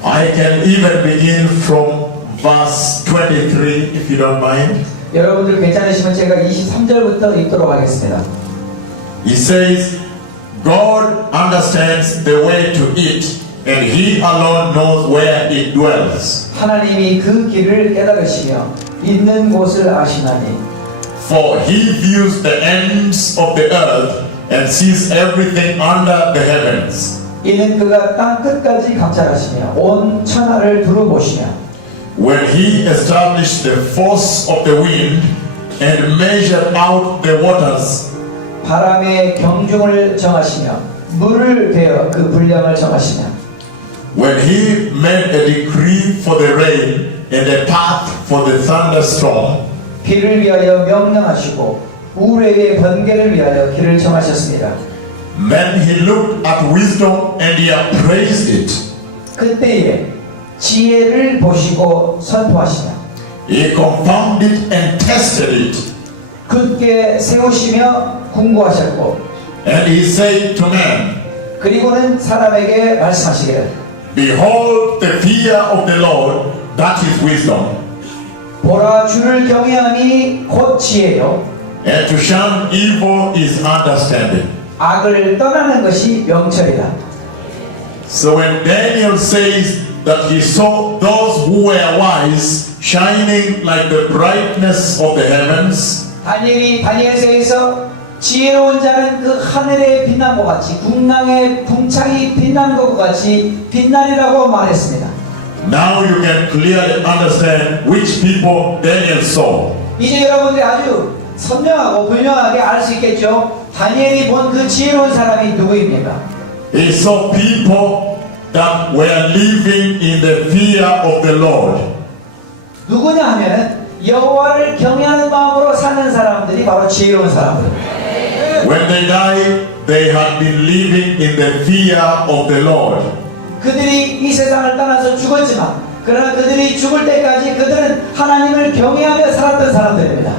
I can even begin from verse 23 if you don't mind. 여러분들 괜찮으시면 제가 23절부터 읽도록 하겠습니다. He says, God understands the way to it, and He alone knows where it dwells. 하나님이 그 길을 깨달으시며 있는 곳을 아시나니 For He views the ends of the earth and sees everything under the heavens. 이는 그가 땅 끝까지 감찰하시며 온 천하를 두루보시며 When He established the force of the wind and measured out the waters, 바람의 경중을 정하시며 물을 대어 그 분량을 정하시며 when He made a decree for the rain and a path for the thunderstorm, 비를 위하여 명령하시고 우레의 번개를 위하여 길을 정하셨습니다. then He looked at wisdom and He appraised it. 그때에 지혜를 보시고 선포하시며 He confounded and tested it. 굳게 세우시며 궁고하셨고 And He said to man, 그리고는 사람에게 말씀하시기를 Behold the fear of the Lord, that is wisdom, 보라 주를 경외함이 곧 지혜요 and to shun evil is understanding. 악을 떠나는 것이 명철이다. So when Daniel says that he saw those who were wise shining like the brightness of the heavens, 다니엘이 다니엘서에서 지혜로운 자는 그 하늘의 빛난 것 같이 궁랑의 궁창이 빛나는 것과 같이 빛나리라고 말했습니다. now you can clearly understand which people Daniel saw. 이제 여러분들이 아주 선명하고 분명하게 알 수 있겠죠. 다니엘이 본 그 지혜로운 사람이 누구입니까? He saw people that were living in the fear of the Lord. 누구냐 하면은 여호와를 경외하는 마음으로 사는 사람들이 바로 지혜로운 사람들. When they died, they had been living in the fear of the Lord. 그들이 이 세상을 떠나서 죽었지만 그러나 그들이 죽을 때까지 그들은 하나님을 경외하며 살았던 사람들입니다.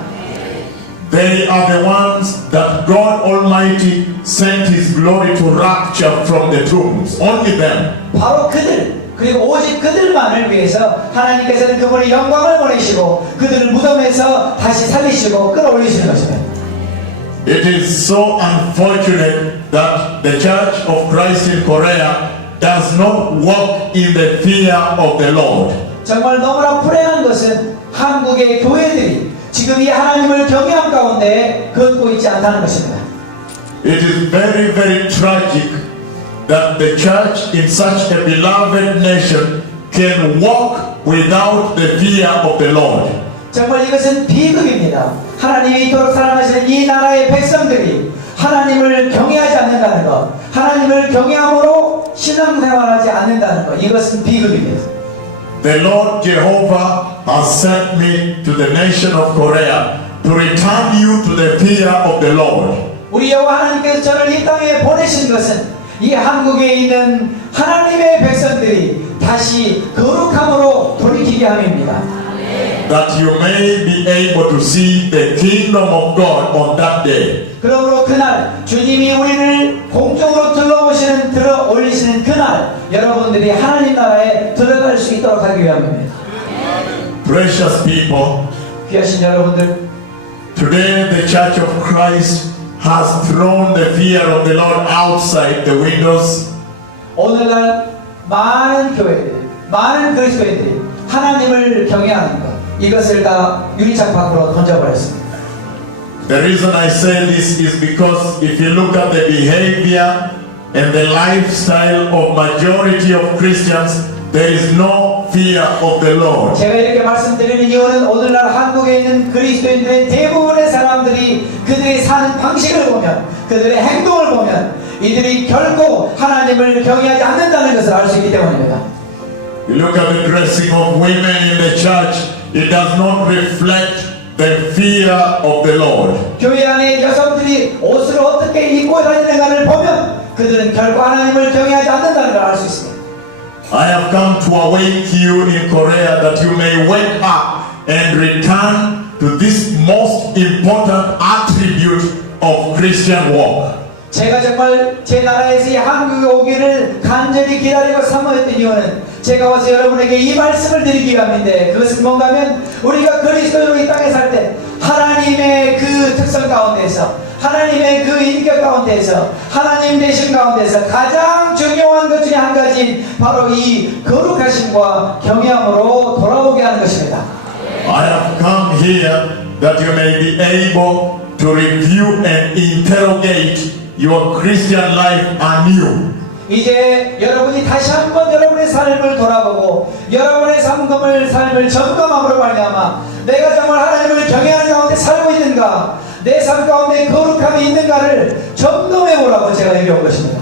They are the ones that God Almighty sent His glory to rapture from the tombs. Only them. 바로 그들, 그리고 오직 그들만을 위해서 하나님께서는 그분의 영광을 보내시고 그들을 무덤에서 다시 살리시고 끌어올리시는 것입니다. It is so unfortunate that the Church of Christ in Korea does not walk in the fear of the Lord. 정말 너무나 불행한 것은 한국의 교회들이 지금 이 하나님을 경외함 가운데 걷고 있지 않다는 것입니다. It is very, very tragic that the church in such a beloved nation can walk without the fear of the Lord. 정말 이것은 비극입니다. 하나님이 이토록 사랑하시는 이 나라의 백성들이 하나님을 경외하지 않는다는 것, 하나님을 경외함으로 신앙생활하지 않는다는 것, 이것은 비극입니다. The Lord Jehovah has sent me to the nation of Korea to return you to the fear of the Lord. 우리 여호와 하나님께서 저를 이 땅에 보내신 것은 이 한국에 있는 하나님의 백성들이 다시 거룩함으로 돌이키게 함입니다. That you may be able to see the kingdom of God on that day. 그러므로 그날 주님이 우리를 공중으로 들어 올리시는 그날 여러분들이 하나님 나라에 들어갈 수 있도록 하기 위함입니다. Precious people, 귀하신 여러분들, today the Church of Christ has thrown the fear of the Lord outside the windows. 오늘날 많은 교회들, 많은 그리스도인들이 하나님을 경외하는 것, 이것을 다 유리창 밖으로 던져버렸습니다. The reason I say this is because if you look at the behavior and the lifestyle of majority of Christians, there is no fear of the Lord. 제가 이렇게 말씀드리는 이유는 오늘날 한국에 있는 그리스도인들의 대부분의 사람들이 그들이 사는 방식을 보면, 그들의 행동을 보면 이들이 결코 하나님을 경외하지 않는다는 것을 알 수 있기 때문입니다. You look at the dressing of women in the church, it does not reflect the fear of the Lord. 교회 안에 여성들이 옷을 어떻게 입고 다니는가를 보면 그들은 결코 하나님을 경외하지 않는다는 걸 알 수 있습니다. I have come to awake you in Korea that you may wake up and return to this most important attribute of Christian walk. 제가 정말 제 나라에서 이 한국에 오기를 간절히 기다리고 사모했던 이유는 제가 와서 여러분에게 이 말씀을 드리기 위함인데, 그것은 뭔가 하면 우리가 그리스도로 이 땅에 살 때 하나님의 그 특성 가운데서, 하나님의 그 인격 가운데서, 하나님 되신 가운데서 가장 중요한 것 중에 한 가지인 바로 이 거룩하심과 경외함으로 돌아오게 하는 것입니다. I have come here that you may be able to review and interrogate your Christian life anew. 이제 여러분이 다시 한번 여러분의 삶을 돌아보고 여러분의 삶을 점검함으로 말미암아 내가 정말 하나님을 경외하는 가운데 살고 있는가, 내 삶 가운데 거룩함이 있는가를 점검해 보라고 제가 여기 온 것입니다.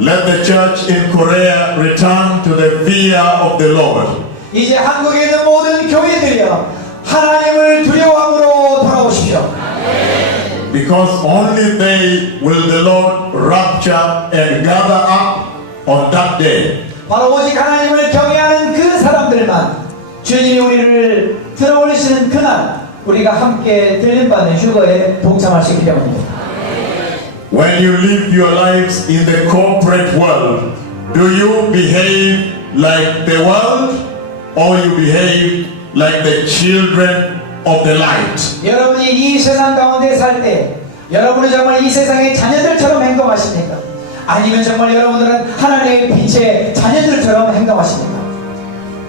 Let the church in Korea return to the fear of the Lord. 이제 한국에 있는 모든 교회들이여 하나님을 두려워함으로 돌아오십시오. Because only they will the Lord rapture and gather up on that day. 바로 오직 하나님을 경외하는 그 사람들만 주님이 우리를 들어올리시는 그날 우리가 함께 들림받는 휴거에 동참할 수 있기 때문입니다. When you live your lives in the corporate world, do you behave like the world or you behave like the children of the light? 여러분이 이 세상 가운데 살 때 여러분은 정말 이 세상의 자녀들처럼 행동하십니까? 아니면 정말 여러분들은 하나님의 빛의 자녀들처럼 행동하십니까?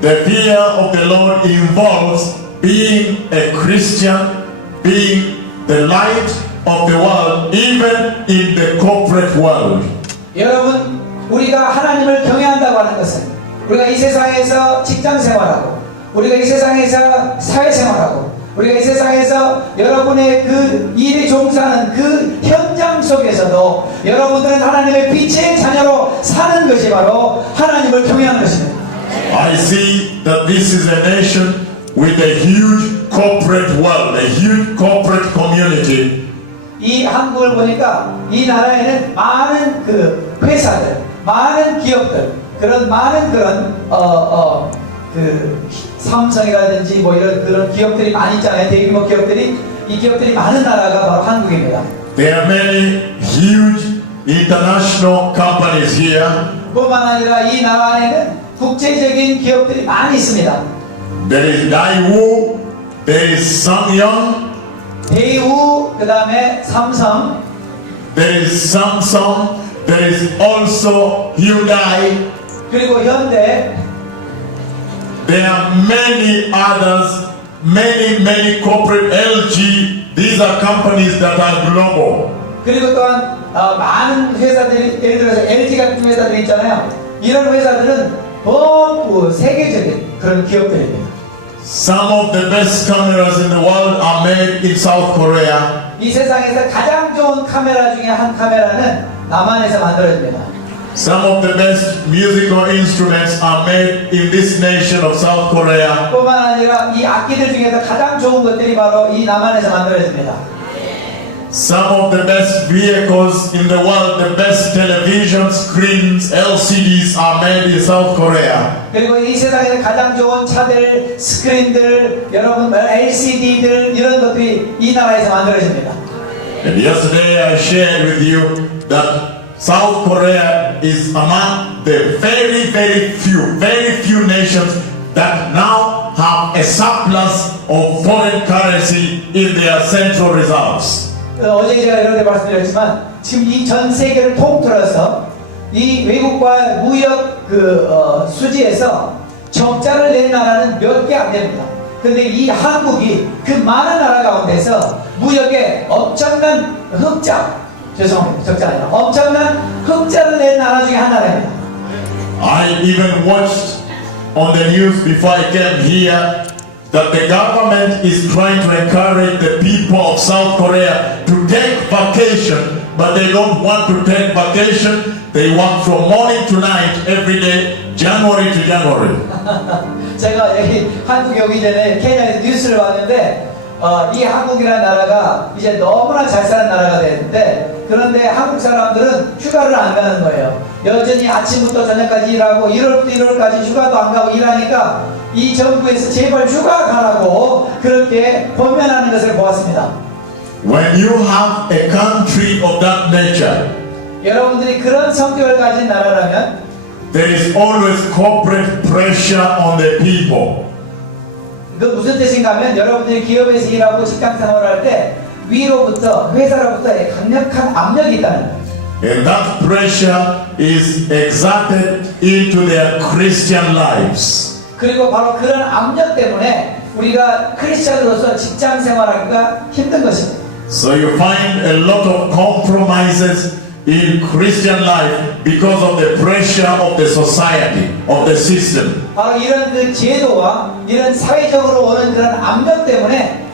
The fear of the Lord involves being a Christian, being the light of the world, even in the corporate world. 여러분, 우리가 하나님을 경외한다고 하는 것은 우리가 이 세상에서 직장 생활하고, 우리가 이 세상에서 사회 생활하고, 우리가 이 세상에서 여러분의 그 일에 종사하는 그 현장 속에서도 여러분들은 하나님의 빛의 자녀로 사는 것이 바로 하나님을 경외하는 것입니다. I see that this is a nation with a huge corporate world, a huge corporate community. 이 한국을 보니까 이 나라에는 많은 그 회사들, 많은 기업들, 그런 많은 그런 그 삼성이라든지 뭐 이런 그런 기업들이 많이 있잖아요. 대규모 기업들이 이 이 기업들이 많은 나라가 바로 한국입니다. There are many huge international companies here. 뿐만 아니라 이 나라 안에는 국제적인 기업들이 많이 있습니다. There is Daewoo, there is Sangyong, 대우, 그 다음에 삼성, there is Samsung, there is also Hyundai. 그리고 현대, There are many others, many corporate LG. These are companies that are global. 그리고 또한 많은 회사들이, 예를 들어서 LG 같은 회사들이 있잖아요. 이런 회사들은 전부 세계적인 그런 기업들입니다. Some of the best cameras in the world are made in South Korea. 이 세상에서 가장 좋은 카메라 중에 한 카메라는 남한에서 만들어집니다. Some of the best musical instruments are made in this nation of South Korea. 뿐만 아니라 이 악기들 중에서 가장 좋은 것들이 바로 이 남한에서 만들어집니다. Some of the best vehicles in the world, the best television screens, LCDs are made in South Korea. 그리고 이 세상에서 가장 좋은 차들, 스크린들, 여러분 LCD들 이런 것들이 이 나라에서 만들어집니다. And yesterday I shared with you that South Korea is among the very few nations that now have a surplus of foreign currency in their central reserves. 어제 제가 이렇게 말씀드렸지만 지금 이 전 세계를 통틀어서 이 외국과 무역 수지에서 적자를 낸 나라는 몇 개 안 됩니다. 그런데 이 한국이 그 많은 나라 가운데서 무역에 엄청난 죄송합니다. 적자 아니라 엄청난 흑자를 낸 나라 중에 한 나라입니다. I even watched on the news before I came here that the government is trying to encourage the people of South Korea to take vacation, but they don't want to take vacation. They work from morning to night every day, January to January. 제가 여기 한국에 오기 전에 케냐에서 뉴스를 봤는데 이 한국이라는 나라가 이제 너무나 잘 사는 나라가 됐는데 그런데 한국 사람들은 휴가를 안 가는 거예요. 여전히 아침부터 저녁까지 일하고 1월부터 1월까지 휴가도 안 가고 일하니까 이 정부에서 제발 휴가 가라고 그렇게 권면하는 것을 보았습니다. When you have a country of that nature, 여러분들이 그런 성격을 가진 나라라면 there is always corporate pressure on the people. 그 무슨 뜻인가 하면 여러분들이 기업에서 일하고 직장 생활할 때 위로부터 회사로부터 강력한 압력이 있다는 거예요. And that pressure is exerted into their Christian lives. 그리고 바로 그런 압력 때문에 우리가 크리스천으로서 직장 생활하기가 힘든 것입니다. So you find a lot of compromises in Christian life because of the pressure of the society, of the system. 바로 이런 그 제도와 이런 사회적으로 오는 그런 압력 때문에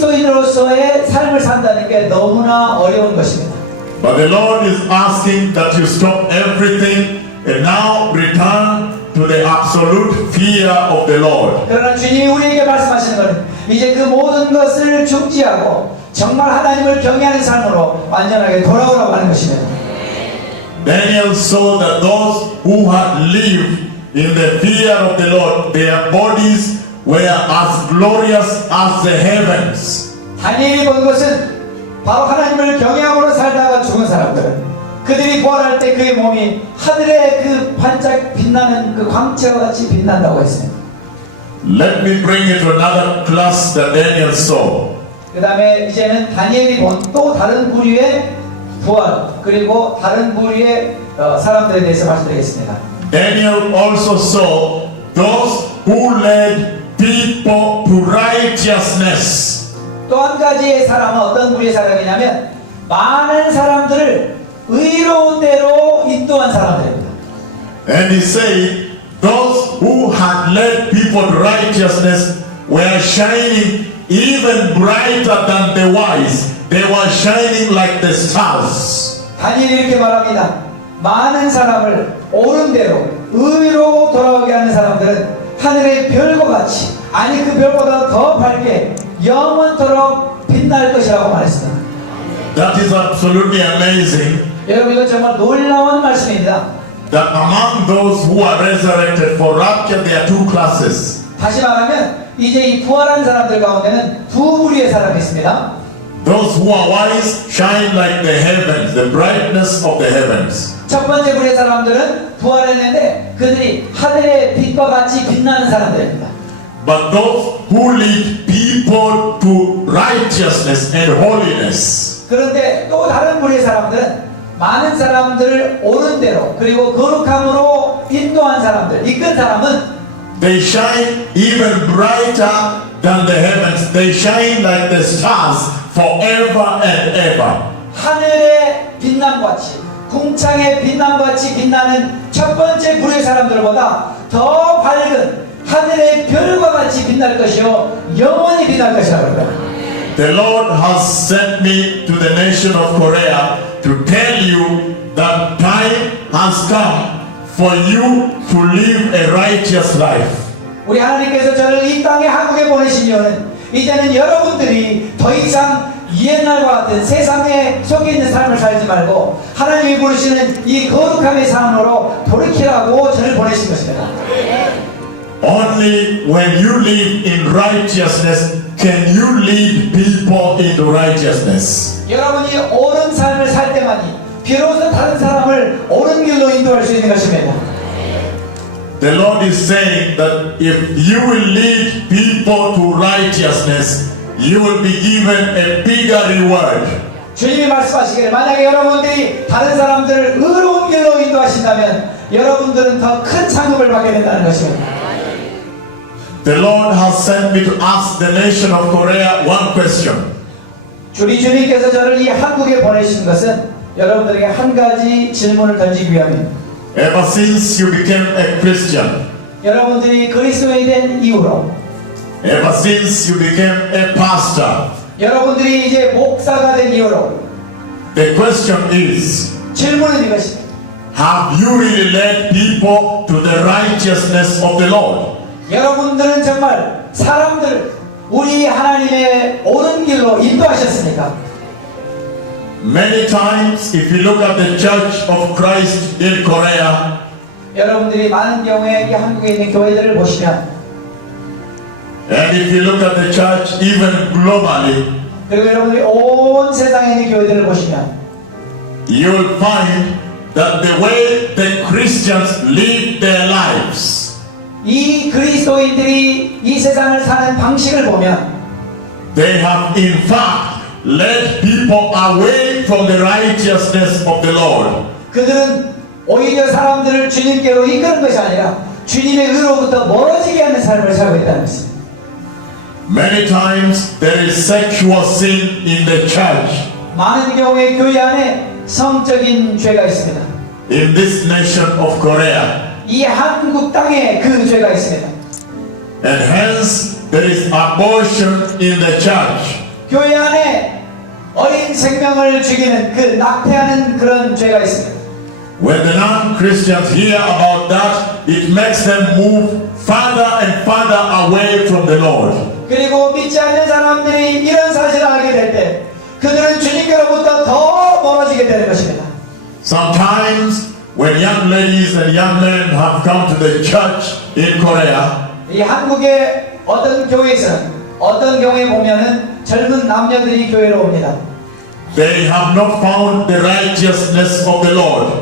그리스도인으로서의 삶을 산다는 게 너무나 어려운 것입니다. But the Lord is asking that you stop everything and now return to the absolute fear of the Lord. 그러나 주님이 우리에게 말씀하시는 것은 이제 그 모든 것을 중지하고 정말 하나님을 경외하는 삶으로 완전하게 돌아오라고 하는 것입니다. Daniel saw that those who had lived in the fear of the Lord, their bodies were as glorious as the heavens. 다니엘이 본 것은 바로 하나님을 경외함으로 살다가 죽은 사람들, 그들이 부활할 때 그의 몸이 하늘의 그 반짝 빛나는 그 광채와 같이 빛난다고 했습니다. Let me bring you to another class that Daniel saw. 그 다음에 이제는 다니엘이 본 또 다른 부류의 부활 그리고 다른 부류의 사람들에 대해서 말씀드리겠습니다. Daniel also saw those who led people to righteousness. 또 한 가지의 사람은 어떤 부류의 사람이냐면 많은 사람들을 의로운 대로 인도한 사람들입니다. And he said those who had led people to righteousness were shining even brighter than the wise. They were shining like the stars. 다니엘이 이렇게 말합니다. 많은 사람을 옳은 대로 의로 돌아오게 하는 사람들은 하늘의 별과 같이 아니 그 별보다 더 밝게 영원토록 빛날 것이라고 말했습니다. That is absolutely amazing. 여러분 이건 정말 놀라운 말씀입니다. That among those who are resurrected for rapture there are two classes. 다시 말하면 이제 이 부활한 사람들 가운데는 두 부류의 사람이 있습니다. Those who are wise shine like the heavens, the brightness of the heavens. 첫 번째 부류의 사람들은 부활했는데 그들이 하늘의 빛과 같이 빛나는 사람들입니다. But those who lead people to righteousness and holiness, 그런데 또 다른 부류의 사람들은 많은 사람들을 옳은 대로 그리고 거룩함으로 인도한 사람들, 이끈 사람은 they shine even brighter than the heavens. They shine like the stars forever and ever. 하늘의 빛남같이 궁창의 빛남같이 빛나는 첫 번째 부류의 사람들보다 더 밝은 하늘의 별과 같이 빛날 것이요 영원히 빛날 것이라고 합니다. The Lord has sent me to the nation of Korea to tell you that time has come for you to live a righteous life. 우리 하나님께서 저를 이 땅에 한국에 보내신 이유는 이제는 여러분들이 더 이상 옛날과 같은 세상에 속에 있는 삶을 살지 말고 하나님이 부르시는 이 거룩함의 삶으로 돌이키라고 저를 보내신 것입니다. Only when you live in righteousness can you lead people into righteousness. 여러분이 옳은 삶을 살 때만이 비로소 다른 사람을 옳은 길로 인도할 수 있는 것입니다. The Lord is saying that if you will lead people to righteousness, you will be given a bigger reward. 주님이 말씀하시기를 만약에 여러분들이 다른 사람들을 의로운 길로 인도하신다면 여러분들은 더 큰 상급을 받게 된다는 것입니다. The Lord has sent me to ask the nation of Korea one question. 우리 주님께서 저를 이 한국에 보내신 것은 여러분들에게 한 가지 질문을 던지기 위함입니다. Ever since you became a Christian, 여러분들이 그리스도인이 된 이후로 ever since you became a pastor, 여러분들이 이제 목사가 된 이후로 the question is, 질문은 이것입니다. have you really led people to the righteousness of the Lord? 여러분들은 정말 사람들 우리 하나님의 옳은 길로 인도하셨습니까? Many times, if you look at the Church of Christ in Korea, 여러분들이 많은 경우에 이 한국에 있는 교회들을 보시면 and if you look at the church even globally, 그리고 여러분들이 온 세상에 있는 교회들을 보시면 you will find that the way the Christians live their lives, 이 그리스도인들이 이 세상을 사는 방식을 보면 they have in fact led people away from the righteousness of the Lord. 그들은 오히려 사람들을 주님께로 이끄는 것이 아니라 주님의 의로부터 멀어지게 하는 삶을 살고 있다는 것입니다. Many times there is sexual sin in the church. 많은 경우에 교회 안에 성적인 죄가 있습니다. In this nation of Korea, 이 한국 땅에 그 죄가 있습니다. and hence there is abortion in the church. 교회 안에 어린 생명을 죽이는 그 낙태하는 그런 죄가 있습니다. When the non-Christians hear about that, it makes them move farther and farther away from the Lord. 그리고 믿지 않는 사람들이 이런 사실을 알게 될 때 그들은 주님께로부터 더 멀어지게 되는 것입니다. Sometimes when young ladies and young men have come to the church in Korea, 이 한국의 어떤 교회에서는 어떤 경우에 보면은 젊은 남녀들이 교회로 옵니다. they have not found the righteousness of the Lord.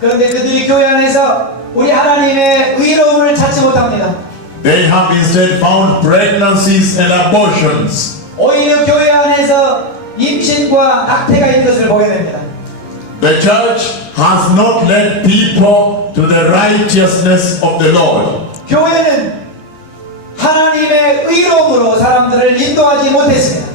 그런데 그들이 교회 안에서 우리 하나님의 의로움을 찾지 못합니다. They have instead found pregnancies and abortions. 오히려 교회 안에서 임신과 낙태가 있는 것을 보게 됩니다. The church has not led people to the righteousness of the Lord. 교회는 하나님의 의로움으로 사람들을 인도하지 못했습니다.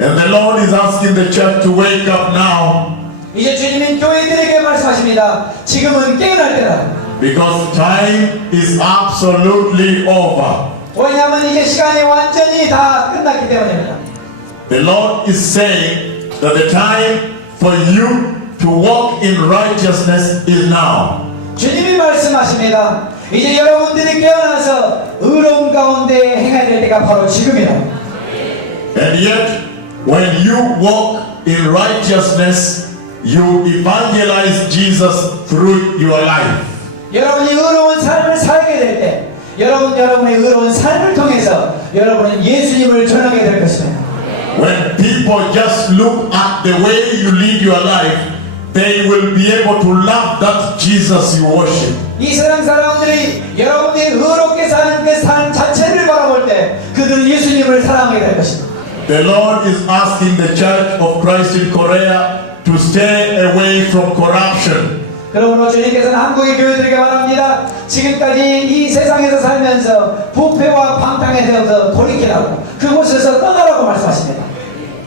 And the Lord is asking the church to wake up now, 이제 주님은 교회들에게 말씀하십니다. 지금은 깨어날 때다. because time is absolutely over. 왜냐하면 이제 시간이 완전히 다 끝났기 때문입니다. The Lord is saying that the time for you to walk in righteousness is now. 주님이 말씀하십니다. 이제 여러분들이 깨어나서 의로움 가운데 행해야 될 때가 바로 지금이다. And yet, when you walk in righteousness, you evangelize Jesus through your life. 여러분이 의로운 삶을 살게 될 때 여러분의 의로운 삶을 통해서 여러분은 예수님을 전하게 될 것입니다. When people just look at the way you lead your life, they will be able to love that Jesus you worship. 이 세상 사람들이 여러분이 의롭게 사는 그 삶 자체를 바라볼 때 그들은 예수님을 사랑하게 될 것입니다. The Lord is asking the Church of Christ in Korea to stay away from corruption. 그러므로 주님께서는 한국의 교회들에게 말합니다. 지금까지 이 세상에서 살면서 부패와 방탕에 대해서 돌이키라고 그곳에서 떠나라고 말씀하십니다.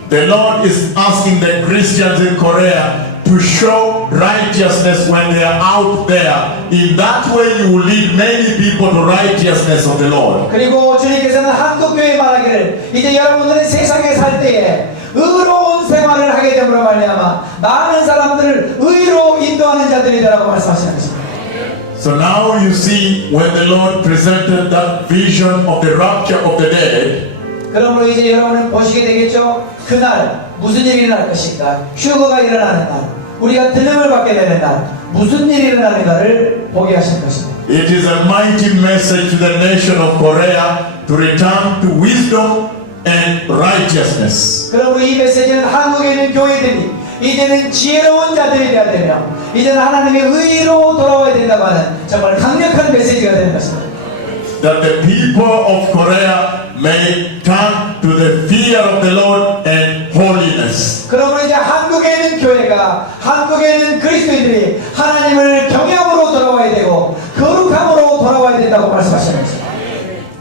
The Lord is asking the Christians in Korea to show righteousness when they are out there. In that way you will lead many people to righteousness of the Lord. 그리고 주님께서는 한국 교회에 말하기를 이제 여러분들은 세상에 살 때에 의로운 생활을 하게 됨으로 말미암아 많은 사람들을 의로 인도하는 자들이 되라고 말씀하시는 것입니다. So now you see when the Lord presented that vision of the rapture of the dead, 그러므로 이제 여러분은 보시게 되겠죠. 그날 무슨 일이 일어날 것인가, 휴거가 일어나는 날, 우리가 들림을 받게 되는 날, 무슨 일이 일어나는가를 보게 하시는 것입니다. it is a mighty message to the nation of Korea to return to wisdom and righteousness. 그러므로 이 메시지는 한국에 있는 교회들이 이제는 지혜로운 자들이 되어야 되며 이제는 하나님의 의로 돌아와야 된다고 하는 정말 강력한 메시지가 되는 것입니다. That the people of Korea may turn to the fear of the Lord and holiness. 그러므로 이제 한국에 있는 교회가, 한국에 있는 그리스도인들이 하나님을 경외함으로 돌아와야 되고 거룩함으로 돌아와야 된다고 말씀하시는 것입니다.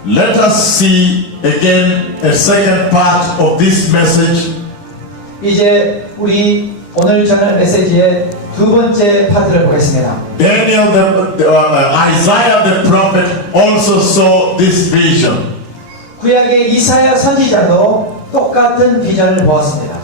Let us see again a second part of this message. 이제 우리 오늘 전할 메시지의 두 번째 파트를 보겠습니다. Daniel, Isaiah the prophet also saw this vision. 구약의 이사야 선지자도 똑같은 비전을 보았습니다.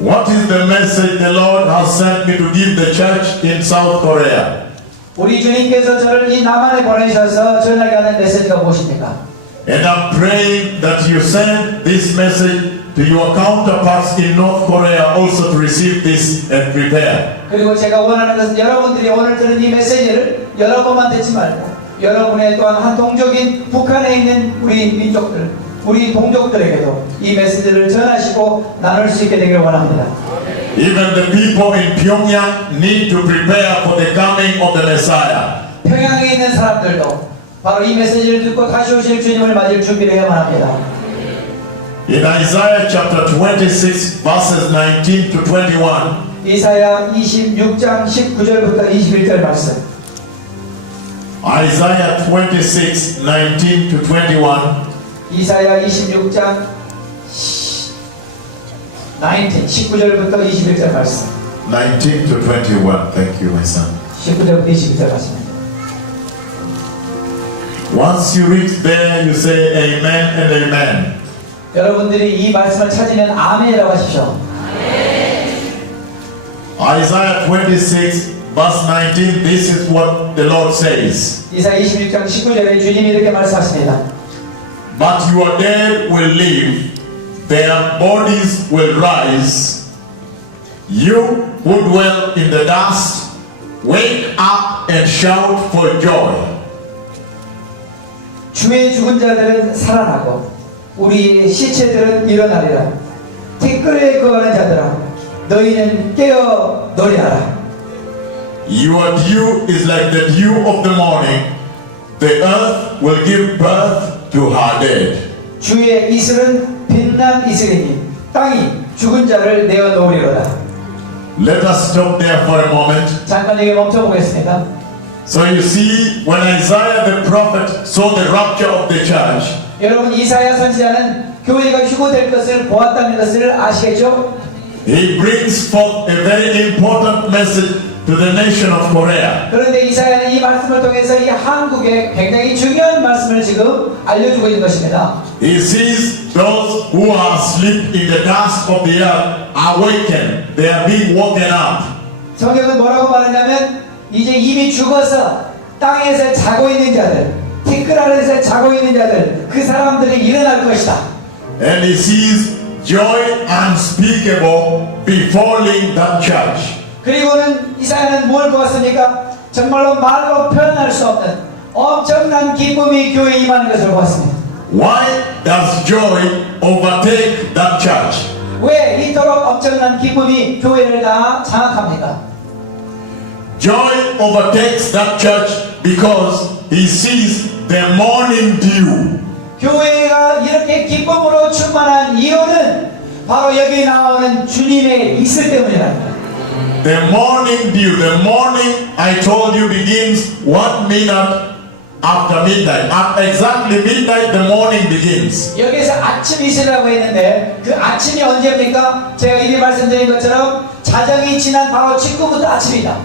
What is the message the Lord has sent me to give the church in South Korea? 우리 주님께서 저를 이 남한에 보내셔서 전하게 하는 메시지가 무엇입니까? And I'm praying that you send this message to your counterparts in North Korea also to receive this and prepare. 그리고 제가 원하는 것은 여러분들이 오늘 들은 이 메시지를 여러 번만 듣지 말고 여러분의 또한 한 동족인 북한에 있는 우리 민족들, 우리 동족들에게도 이 메시지를 전하시고 나눌 수 있게 되길 원합니다. Even the people in Pyongyang need to prepare for the coming of the Messiah. 평양에 있는 사람들도 바로 이 메시지를 듣고 다시 오실 주님을 맞을 준비를 해야만 합니다. In Isaiah chapter 26 verses 19 to 21, 이사야 26장 19절부터 21절 말씀. Isaiah 26, 19 to 21, 이사야 26장 19절부터 21절 말씀. 19 to 21. Thank you, my son. 19절부터 21절 말씀입니다. Once you reach there, you say amen and amen. 여러분들이 이 말씀을 찾으면 아멘이라고 하십시오. Isaiah 26, verse 19, this is what the Lord says. 이사야 26장 19절에 주님이 이렇게 말씀하십니다. But your dead will live, their bodies will rise. You who dwell in the dust, wake up and shout for joy. 주의 죽은 자들은 살아나고 우리의 시체들은 일어나리라. 티끌에 거하는 자들아 너희는 깨어 노래하라. Your dew is like the dew of the morning. The earth will give birth to her dead. 주의 이슬은 빛난 이슬이니 땅이 죽은 자를 내어 놓으리로다. Let us stop there for a moment. 잠깐 여기 멈춰 보겠습니다. So you see, when Isaiah the prophet saw the rapture of the church, 여러분 이사야 선지자는 교회가 휴거될 것을 보았다는 것을 아시겠죠? he brings forth a very important message to the nation of Korea. 그런데 이사야는 이 말씀을 통해서 이 한국에 굉장히 중요한 말씀을 지금 알려주고 있는 것입니다. He sees those who are asleep in the dust of the earth awaken. They are being woken up. 성경은 뭐라고 말하냐면 이제 이미 죽어서 땅에서 자고 있는 자들, 티끌 아래에서 자고 있는 자들, 그 사람들이 일어날 것이다. And he sees joy unspeakable befalling that church. 그리고는 이사야는 뭘 보았습니까? 정말로 말로 표현할 수 없는 엄청난 기쁨이 교회에 임하는 것을 보았습니다. Why does joy overtake that church? 왜 이토록 엄청난 기쁨이 교회를 다 장악합니까? Joy overtakes that church because he sees the morning dew. 교회가 이렇게 기쁨으로 충만한 이유는 바로 여기 나오는 주님의 있을 때문이랍니다. The morning dew, the morning I told you begins 1 minute after midnight. At exactly midnight, the morning begins. 여기서 아침 이슬이라고 했는데 그 아침이 언제입니까? 제가 이미 말씀드린 것처럼 자정이 지난 바로 직후부터 아침이다.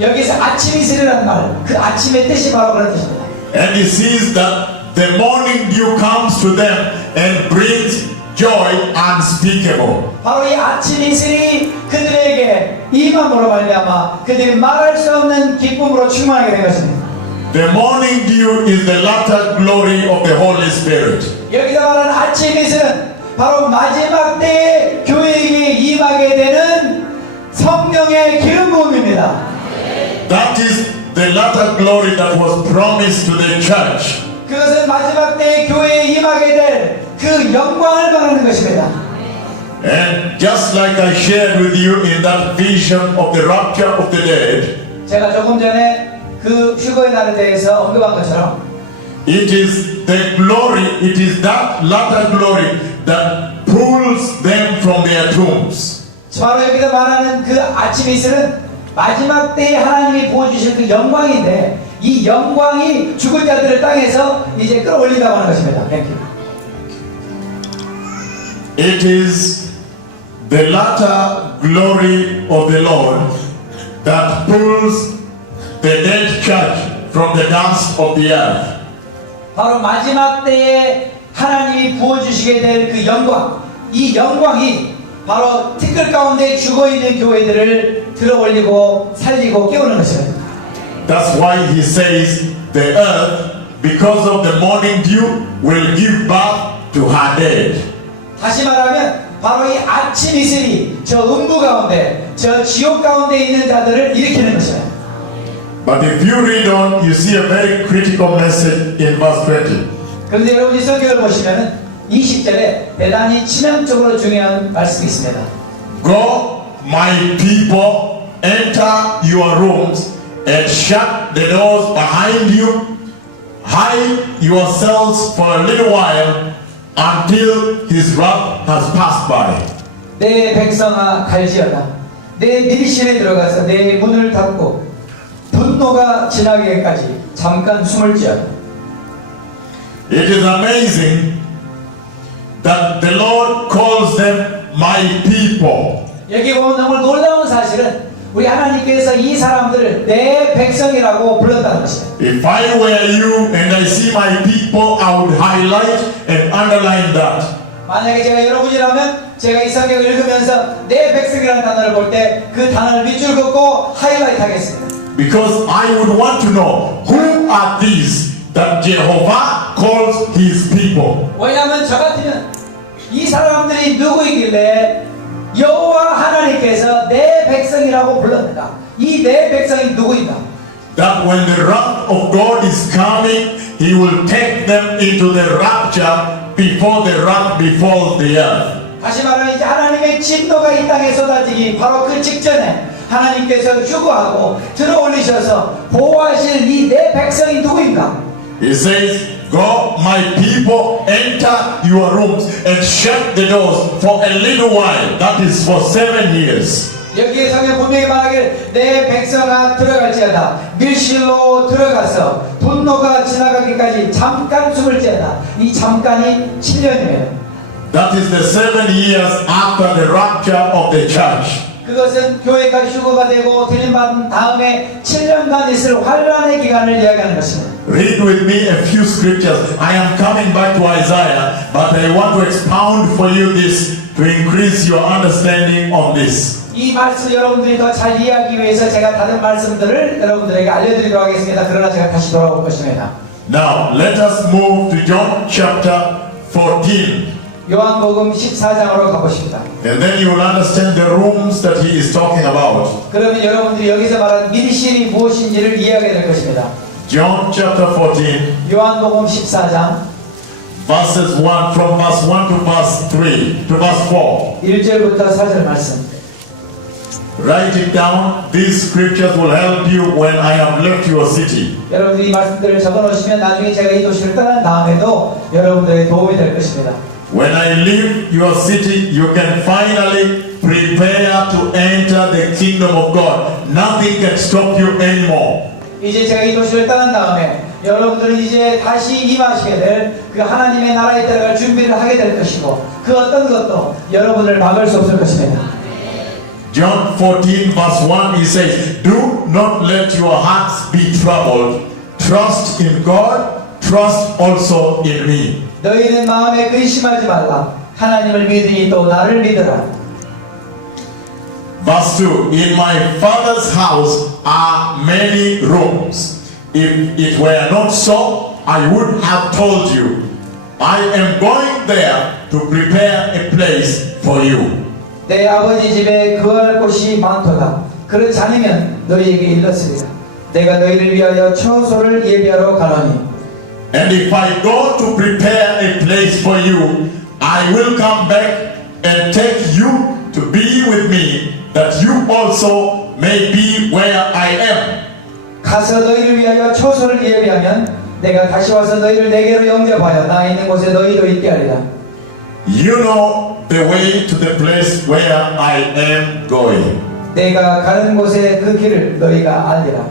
여기서 아침 이슬이라는 말, 그 아침의 뜻이 바로 그런 뜻입니다. And he sees that the morning dew comes to them and brings joy unspeakable. 바로 이 아침 이슬이 그들에게 임함으로 말미암아 그들이 말할 수 없는 기쁨으로 충만하게 된 것입니다. The morning dew is the latter glory of the Holy Spirit. 여기서 말하는 아침 이슬은 바로 마지막 때에 교회에게 임하게 되는 성령의 기름 부음입니다. That is the latter glory that was promised to the church. 그것은 마지막 때에 교회에 임하게 될 그 영광을 말하는 것입니다. And just like I shared with you in that vision of the rapture of the dead, 제가 조금 전에 그 휴거의 날에 대해서 언급한 것처럼 it is the glory, it is that latter glory that pulls them from their tombs. 바로 여기서 말하는 그 아침 이슬은 마지막 때에 하나님이 부어주실 그 영광인데 이 영광이 죽은 자들을 땅에서 이제 끌어올린다고 하는 것입니다. 땡큐. It is the latter glory of the Lord that pulls the dead church from the dust of the earth. 바로 마지막 때에 하나님이 부어주시게 될 그 영광, 이 영광이 바로 티끌 가운데 죽어있는 교회들을 들어올리고 살리고 깨우는 것입니다. That's why he says the earth, because of the morning dew, will give birth to her dead. 다시 말하면 바로 이 아침 이슬이 저 음부 가운데, 저 지옥 가운데 있는 자들을 일으키는 것입니다. But if you read on, you see a very critical message in verse 20. 그런데 여러분이 성경을 보시면은 20절에 대단히 치명적으로 중요한 말씀이 있습니다. Go, my people, enter your rooms and shut the doors behind you. Hide yourselves for a little while until his wrath has passed by. 내 백성아 갈지어다. 내 밀실에 들어가서 내 문을 닫고 분노가 지나기까지 잠깐 숨을 지어다. It is amazing that the Lord calls them my people. 여기 보면 정말 놀라운 사실은 우리 하나님께서 이 사람들을 내 백성이라고 불렀다는 것입니다. If I were you and I see my people, I would highlight and underline that. 만약에 제가 여러분이라면 제가 이 성경을 읽으면서 내 백성이라는 단어를 볼 때 그 단어를 밑줄 긋고 하이라이트 하겠습니다. Because I would want to know who are these that Jehovah calls his people. 왜냐하면 저 같으면 이 사람들이 누구이길래 여호와 하나님께서 내 백성이라고 불렀는가? 이 내 백성이 누구인가? That when the wrath of God is coming, he will take them into the rapture before the wrath befalls the earth. 다시 말하면 이제 하나님의 진노가 이 땅에 쏟아지기 바로 그 직전에 하나님께서 휴거하고 들어올리셔서 보호하실 이 내 백성이 누구인가? He says, Go, my people, enter your rooms and shut the doors for a little while. That is for 7 years. 여기에 성경 분명히 말하길 내 백성아 들어갈지어다. 밀실로 들어가서 분노가 지나가기까지 잠깐 숨을 지어다. 이 잠깐이 7년이에요. That is the 7 years after the rapture of the church. 그것은 교회가 휴거가 되고 들림받은 다음에 7년간 있을 환란의 기간을 이야기하는 것입니다. Read with me a few scriptures. I am coming back to Isaiah, but I want to expound for you this to increase your understanding on this. 이 말씀 여러분들이 더 잘 이해하기 위해서 제가 다른 말씀들을 여러분들에게 알려드리도록 하겠습니다. 그러나 제가 다시 돌아올 것입니다. Now, let us move to John chapter 14. 요한복음 14장으로 가보십니다. And then you will understand the rooms that he is talking about. 그러면 여러분들이 여기서 말하는 밀실이 무엇인지를 이해하게 될 것입니다. John chapter 14, 요한복음 14장 verses 1 from verse 1 to verse 3 to verse 4. 1절부터 4절 말씀. Write it down. These scriptures will help you when I have left your city. 여러분들이 이 말씀들을 적어놓으시면 나중에 제가 이 도시를 떠난 다음에도 여러분들의 도움이 될 것입니다. When I leave your city, you can finally prepare to enter the kingdom of God. Nothing can stop you anymore. 이제 제가 이 도시를 떠난 다음에 여러분들은 이제 다시 임하시게 될 그 하나님의 나라에 들어갈 준비를 하게 될 것이고 그 어떤 것도 여러분을 막을 수 없을 것입니다. John 14 verse 1, he says, do not let your hearts be troubled. Trust in God, trust also in me. 너희는 마음에 근심하지 말라. 하나님을 믿으니 또 나를 믿으라. Verse 2, in my Father's house are many rooms. If it were not so, I would have told you. I am going there to prepare a place for you. 내 아버지 집에 거할 곳이 많도다. 그렇지 않으면 너희에게 일렀으리라. 내가 너희를 위하여 처소를 예비하러 가노니. And if I go to prepare a place for you, I will come back and take you to be with me, that you also may be where I am. 가서 너희를 위하여 처소를 예비하면 내가 다시 와서 너희를 내게로 영접하여 나 있는 곳에 너희도 있게 하리라. You know the way to the place where I am going. 내가 가는 곳에 그 길을 너희가 알리라.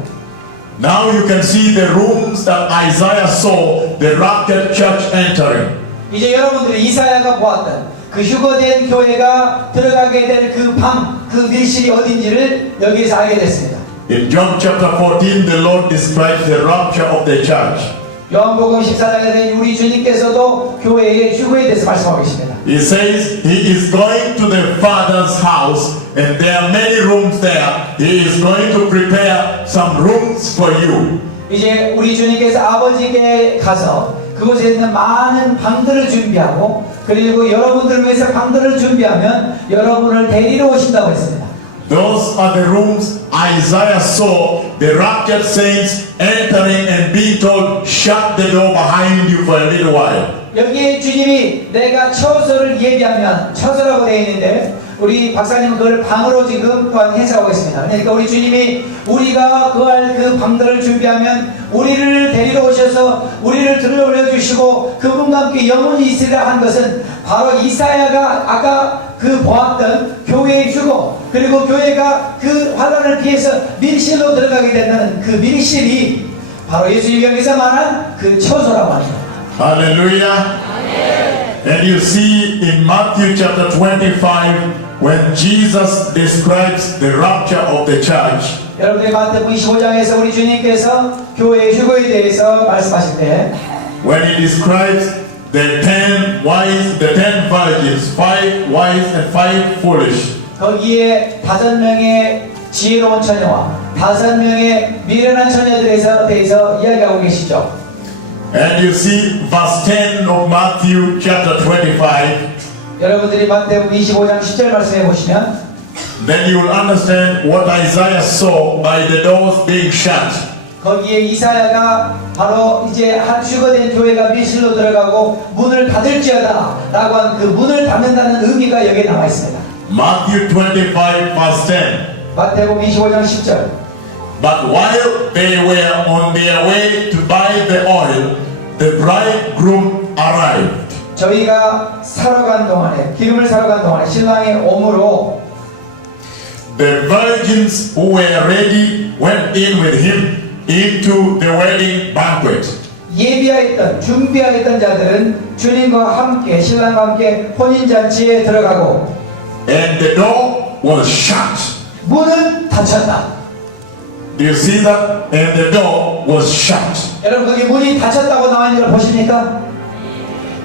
Now you can see the rooms that Isaiah saw the raptured church entering. 이제 여러분들이 이사야가 보았던 그 휴거된 교회가 들어가게 될 그 방, 그 밀실이 어딘지를 여기에서 알게 됐습니다. In John chapter 14, the Lord describes the rapture of the church. 요한복음 14장에서 우리 주님께서도 교회의 휴거에 대해서 말씀하고 계십니다. He says he is going to the Father's house and there are many rooms there. He is going to prepare some rooms for you. 이제 우리 주님께서 아버지께 가서 그곳에 있는 많은 방들을 준비하고 그리고 여러분들을 위해서 방들을 준비하면 여러분을 데리러 오신다고 했습니다. Those are the rooms Isaiah saw the raptured saints entering and being told, shut the door behind you for a little while. 여기에 주님이 내가 처소를 예비하면 처소라고 되어 있는데 우리 박사님은 그걸 방으로 지금 또한 해석하고 있습니다. 그러니까 우리 주님이 우리가 거할 그 방들을 준비하면 우리를 데리러 오셔서 우리를 들어 올려주시고 그분과 함께 영원히 있으리라 한 것은 바로 이사야가 아까 그 보았던 교회의 휴거 그리고 교회가 그 환란을 피해서 밀실로 들어가게 된다는 그 밀실이 바로 예수님이 여기서 말한 그 처소라고 합니다. Hallelujah. And you see in Matthew chapter 25 when Jesus describes the rapture of the church. 여러분들이 마태복음 25장에서 우리 주님께서 교회의 휴거에 대해서 말씀하실 때 When he describes the 10 wise, the 10 virgins, 5 wise and 5 foolish. 거기에 5명의 지혜로운 처녀와 5명의 미련한 처녀들에 대해서 이야기하고 계시죠. And you see verse 10 of Matthew chapter 25. 여러분들이 마태복음 25장 10절 말씀해 보시면 Then you will understand what Isaiah saw by the doors being shut. 거기에 이사야가 바로 이제 한 휴거된 교회가 밀실로 들어가고 문을 닫을지어다 라고 한 그 문을 닫는다는 의미가 여기에 나와 있습니다. Matthew 25 verse 10. 마태복음 25장 10절 But while they were on their way to buy the oil, the bridegroom arrived. 저희가 사러 간 동안에 기름을 사러 간 동안에 신랑이 오므로 The virgins who were ready went in with him into the wedding banquet. 예비하였던 준비하였던 자들은 주님과 함께 신랑과 함께 혼인잔치에 들어가고 And the door was shut. 문은 닫혔다. Do you see that? And the door was shut. 여러분 거기 문이 닫혔다고 나와 있는 걸 보십니까?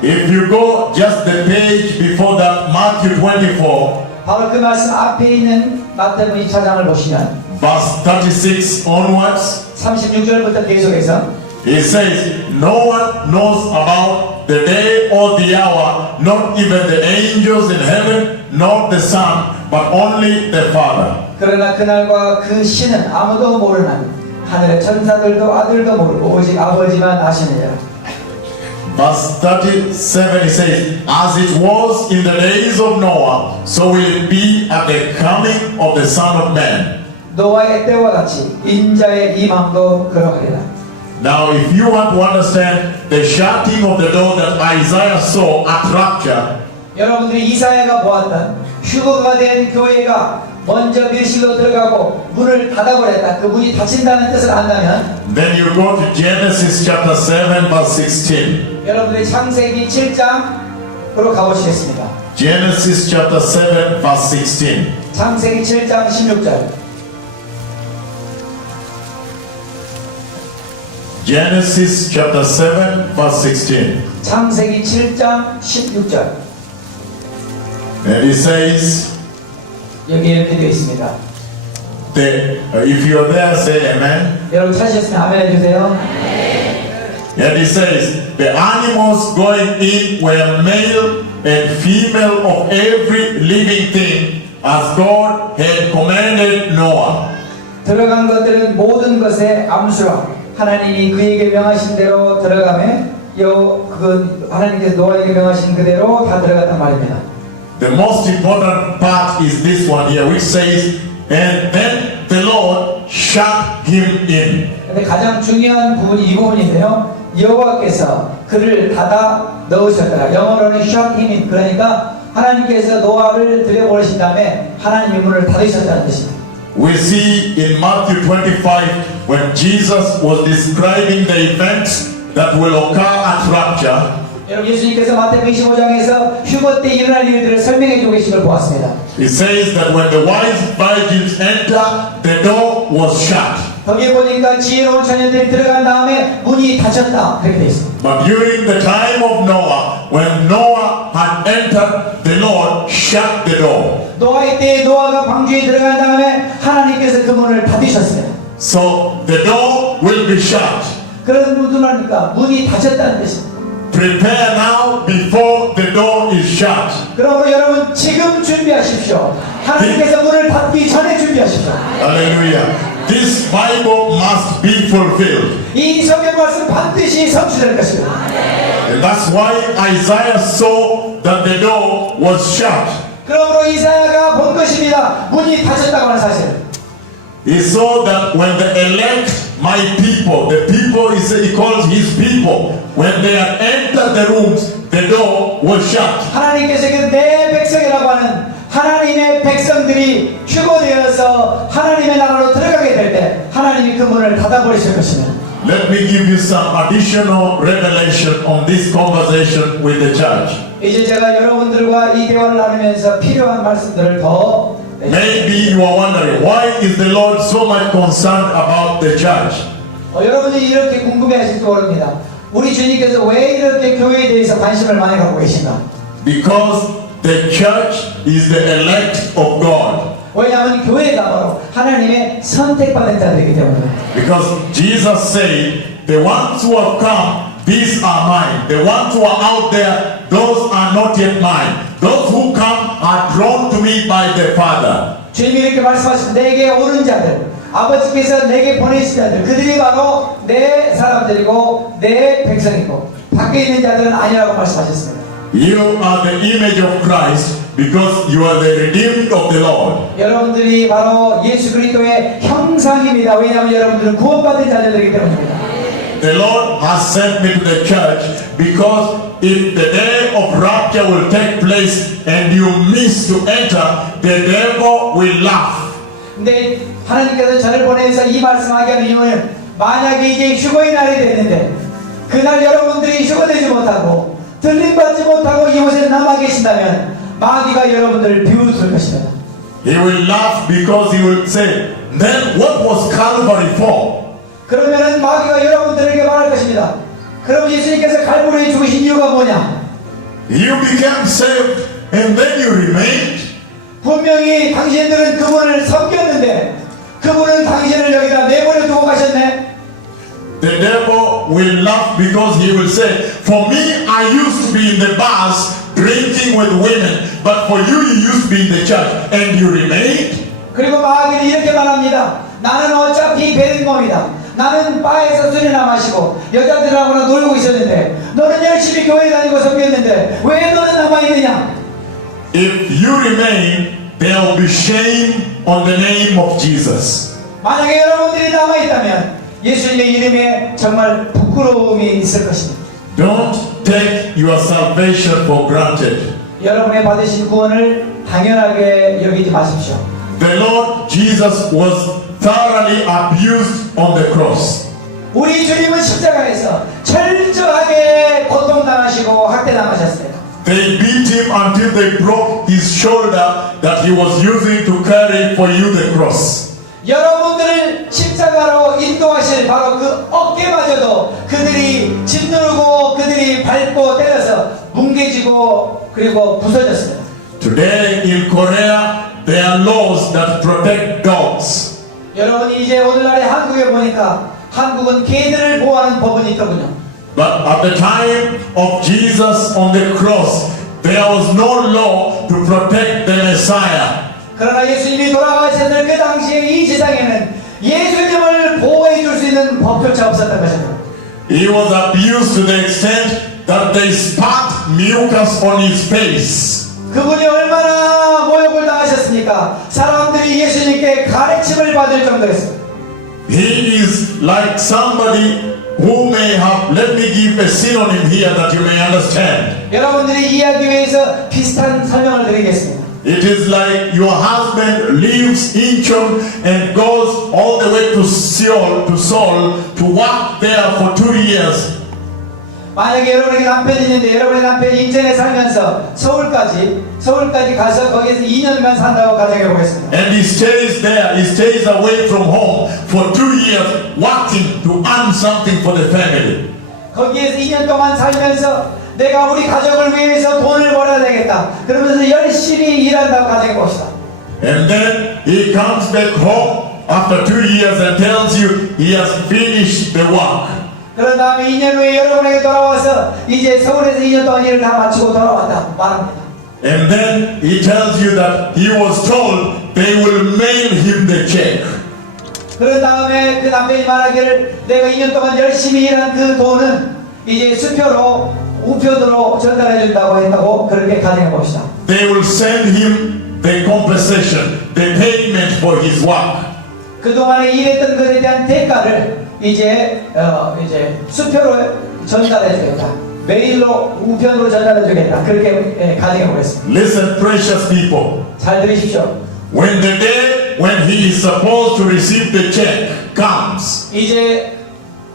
If you go just the page before that, Matthew 24, 바로 그 말씀 앞에 있는 마태복음 2차장을 보시면 verse 36 onwards, 36절부터 계속해서 it says, no one knows about the day or the hour, not even the angels in heaven, not the Son, but only the Father. 그러나 그날과 그 시는 아무도 모르는 하늘의 천사들도 아들도 모르고 오직 아버지만 아시느니라. Verse 37 it says, as it was in the days of Noah, so will it be at the coming of the Son of Man. 노아의 때와 같이 인자의 임함도 그러하리라. Now, if you want to understand the shutting of the door that Isaiah saw at rapture, 여러분들이 이사야가 보았던 휴거가 된 교회가 먼저 밀실로 들어가고 문을 닫아버렸다. 그 문이 닫힌다는 뜻을 안다면 then you go to Genesis chapter 7 verse 16. 여러분들이 창세기 7장으로 가보시겠습니다. Genesis chapter 7 verse 16. 창세기 7장 16절. Genesis chapter 7 verse 16. 창세기 7장 16절. And it says, 여기 이렇게 되어 있습니다. if you are there, say amen. 여러분 찾으셨으면 아멘 해주세요. And it says, the animals going in were male and female of every living thing, as God had commanded Noah. 들어간 것들은 모든 것의 암수라 하나님이 그에게 명하신 대로 들어가매 그건 하나님께서 노아에게 명하신 그대로 다 들어갔단 말입니다. The most important part is this one here, which says, and then the Lord shut him in. 근데 가장 중요한 부분이 이 부분인데요. 여호와께서 그를 닫아 넣으셨더라. 영어로는 shut him in. 그러니까 하나님께서 노아를 들여보내신 다음에 하나님의 문을 닫으셨다는 뜻입니다. We see in Matthew 25 when Jesus was describing the events that will occur at rapture. 여러분 예수님께서 마태복음 25장에서 휴거 때 일어날 일들을 설명해 주고 계신 걸 보았습니다. It says that when the wise virgins enter, the door was shut. 거기에 보니까 지혜로운 처녀들이 들어간 다음에 문이 닫혔다 그렇게 되어 있습니다. But during the time of Noah, when Noah had entered, the Lord shut the door. 노아의 때에 노아가 방주에 들어간 다음에 하나님께서 그 문을 닫으셨어요. So the door will be shut. 그런 무슨 문이 닫혔다는 뜻입니다. Prepare now before the door is shut. 그러므로 여러분 지금 준비하십시오. 하나님께서 문을 닫기 전에 준비하십시오. Hallelujah. This Bible must be fulfilled. 이 성경 말씀 반드시 성취될 것입니다. And that's why Isaiah saw that the door was shut. 그러므로 이사야가 본 것입니다. 문이 닫혔다고 하는 사실. He saw that when the elect, my people, the people he calls his people, when they had entered the rooms, the door was shut. 하나님께서 내 백성이라고 하는 하나님의 백성들이 휴거되어서 하나님의 나라로 들어가게 될 때 하나님이 그 문을 닫아버리실 것입니다. Let me give you some additional revelation on this conversation with the church. 이제 제가 여러분들과 이 대화를 나누면서 필요한 말씀들을 더 Maybe you are wondering, why is the Lord so much concerned about the church? 여러분들이 이렇게 궁금해하실지 모릅니다. 우리 주님께서 왜 이렇게 교회에 대해서 관심을 많이 갖고 계신가? Because the church is the elect of God. 왜냐하면 교회가 바로 하나님의 선택받은 자들이기 때문입니다. Because Jesus said, the ones who have come, these are mine. The ones who are out there, those are not yet mine. Those who come are drawn to me by the Father. 주님이 이렇게 말씀하신 내게 오는 자들, 아버지께서 내게 보내신 자들, 그들이 바로 내 사람들이고 내 백성이고 밖에 있는 자들은 아니라고 말씀하셨습니다. You are the image of Christ because you are the redeemed of the Lord. 여러분들이 바로 예수 그리스도의 형상입니다. 왜냐하면 여러분들은 구원받은 자녀들이기 때문입니다. The Lord has sent me to the church because if the day of rapture will take place and you miss to enter, the devil will laugh. 근데 하나님께서 저를 보내서 이 말씀하게 하는 이유는 만약에 이제 휴거의 날이 됐는데 그날 여러분들이 휴거되지 못하고 들림받지 못하고 이곳에 남아 계신다면 마귀가 여러분들을 비웃을 것입니다. He will laugh because he will say, then what was Calvary for? 그러면은 마귀가 여러분들에게 말할 것입니다. 그럼 예수님께서 갈보리에 죽으신 이유가 뭐냐? You became saved and then you remained. 분명히 당신들은 그분을 섬겼는데 그분은 당신을 여기다 내버려 두고 가셨네. The devil will laugh because he will say, for me I used to be in the bars drinking with women, but for you used to be in the church and you remained. 그리고 마귀는 이렇게 말합니다. 나는 어차피 베린 몸이다. 나는 바에서 술이나 마시고 여자들하고나 놀고 있었는데 너는 열심히 교회 다니고 섬겼는데 왜 너는 남아있느냐? If you remain, there will be shame on the name of Jesus. 만약에 여러분들이 남아있다면 예수님의 이름에 정말 부끄러움이 있을 것입니다. Don't take your salvation for granted. 여러분의 받으신 구원을 당연하게 여기지 마십시오. The Lord Jesus was thoroughly abused on the cross. 우리 주님은 십자가에서 철저하게 고통당하시고 학대당하셨어요. They beat him until they broke his shoulder that he was using to carry for you the cross. 여러분들을 십자가로 인도하실 바로 그 어깨마저도 그들이 짓누르고 그들이 밟고 때려서 뭉개지고 그리고 부서졌어요. Today in Korea, there are laws that protect dogs. 여러분이 이제 오늘날에 한국에 보니까 한국은 개들을 보호하는 법은 있더군요. But at the time of Jesus on the cross, there was no law to protect the Messiah. 그러나 예수님이 돌아가셨을 그 당시에 이 세상에는 예수님을 보호해 줄 수 있는 법조차 없었던 것입니다. He was abused to the extent that they spat mucus on his face. 그분이 얼마나 모욕을 당하셨습니까? 사람들이 예수님께 가래침을 받을 정도였습니다. He is like somebody who may have, let me give a synonym here that you may understand. 여러분들이 이해하기 위해서 비슷한 설명을 드리겠습니다. It is like your husband leaves Incheon and goes all the way to Seoul to work there for 2 years. 만약에 여러분에게 남편이 있는데 여러분의 남편이 인천에 살면서 서울까지 가서 거기에서 2년간 산다고 가정해 보겠습니다. And he stays there, he stays away from home for 2 years working to earn something for the family. 거기에서 2년 동안 살면서 내가 우리 가족을 위해서 돈을 벌어야 되겠다. 그러면서 열심히 일한다고 가정해 봅시다. And then he comes back home after 2 years and tells you he has finished the work. 그런 다음에 2년 후에 여러분에게 돌아와서 이제 서울에서 2년 동안 일을 다 마치고 돌아왔다 말합니다. And then he tells you that he was told they will mail him the check. 그런 다음에 그 남편이 말하기를 내가 2년 동안 열심히 일한 그 돈은 이제 우편으로 전달해 준다고 했다고 그렇게 가정해 봅시다. They will send him the compensation, the payment for his work. 그동안에 일했던 것에 대한 대가를 이제 수표로 전달해 주겠다. 메일로 우편으로 전달해 주겠다. 그렇게 가정해 보겠습니다. Listen, precious people. 잘 들으십시오. When the day when he is supposed to receive the check comes, 이제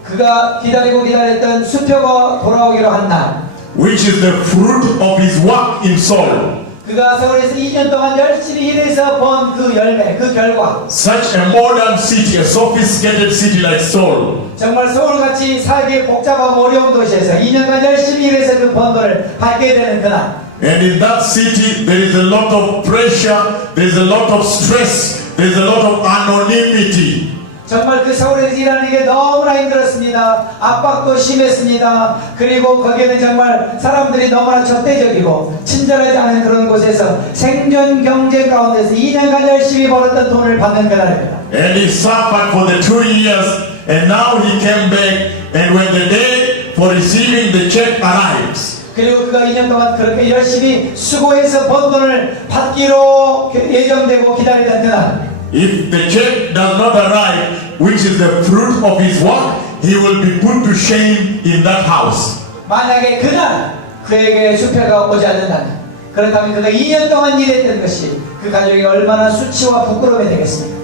그가 기다렸던 수표가 돌아오기로 한 날, which is the fruit of his work in Seoul, 그가 서울에서 2년 동안 열심히 일해서 번 그 열매, 그 결과, such a modern city, a sophisticated city like Seoul, 정말 서울같이 살기 복잡하고 어려운 도시에서 2년간 열심히 일해서 그 번 돈을 받게 되는 그날, and in that city there is a lot of pressure, there is a lot of stress, there is a lot of anonymity. 정말 그 서울에서 일하는 게 너무나 힘들었습니다. 압박도 심했습니다. 그리고 거기에는 정말 사람들이 너무나 적대적이고 친절하지 않은 그런 곳에서 생존 경쟁 가운데서 2년간 열심히 벌었던 돈을 받는 그날입니다. And he suffered for the 2 years, and now he came back, and when the day for receiving the check arrives, 그리고 그가 2년 동안 그렇게 열심히 수고해서 번 돈을 받기로 예정되고 기다리던 그날, if the check does not arrive, which is the fruit of his work, he will be put to shame in that house. 만약에 그날 그에게 수표가 오지 않는다면, 그렇다면 그가 2년 동안 일했던 것이 그 가족이 얼마나 수치와 부끄러움이 되겠습니까?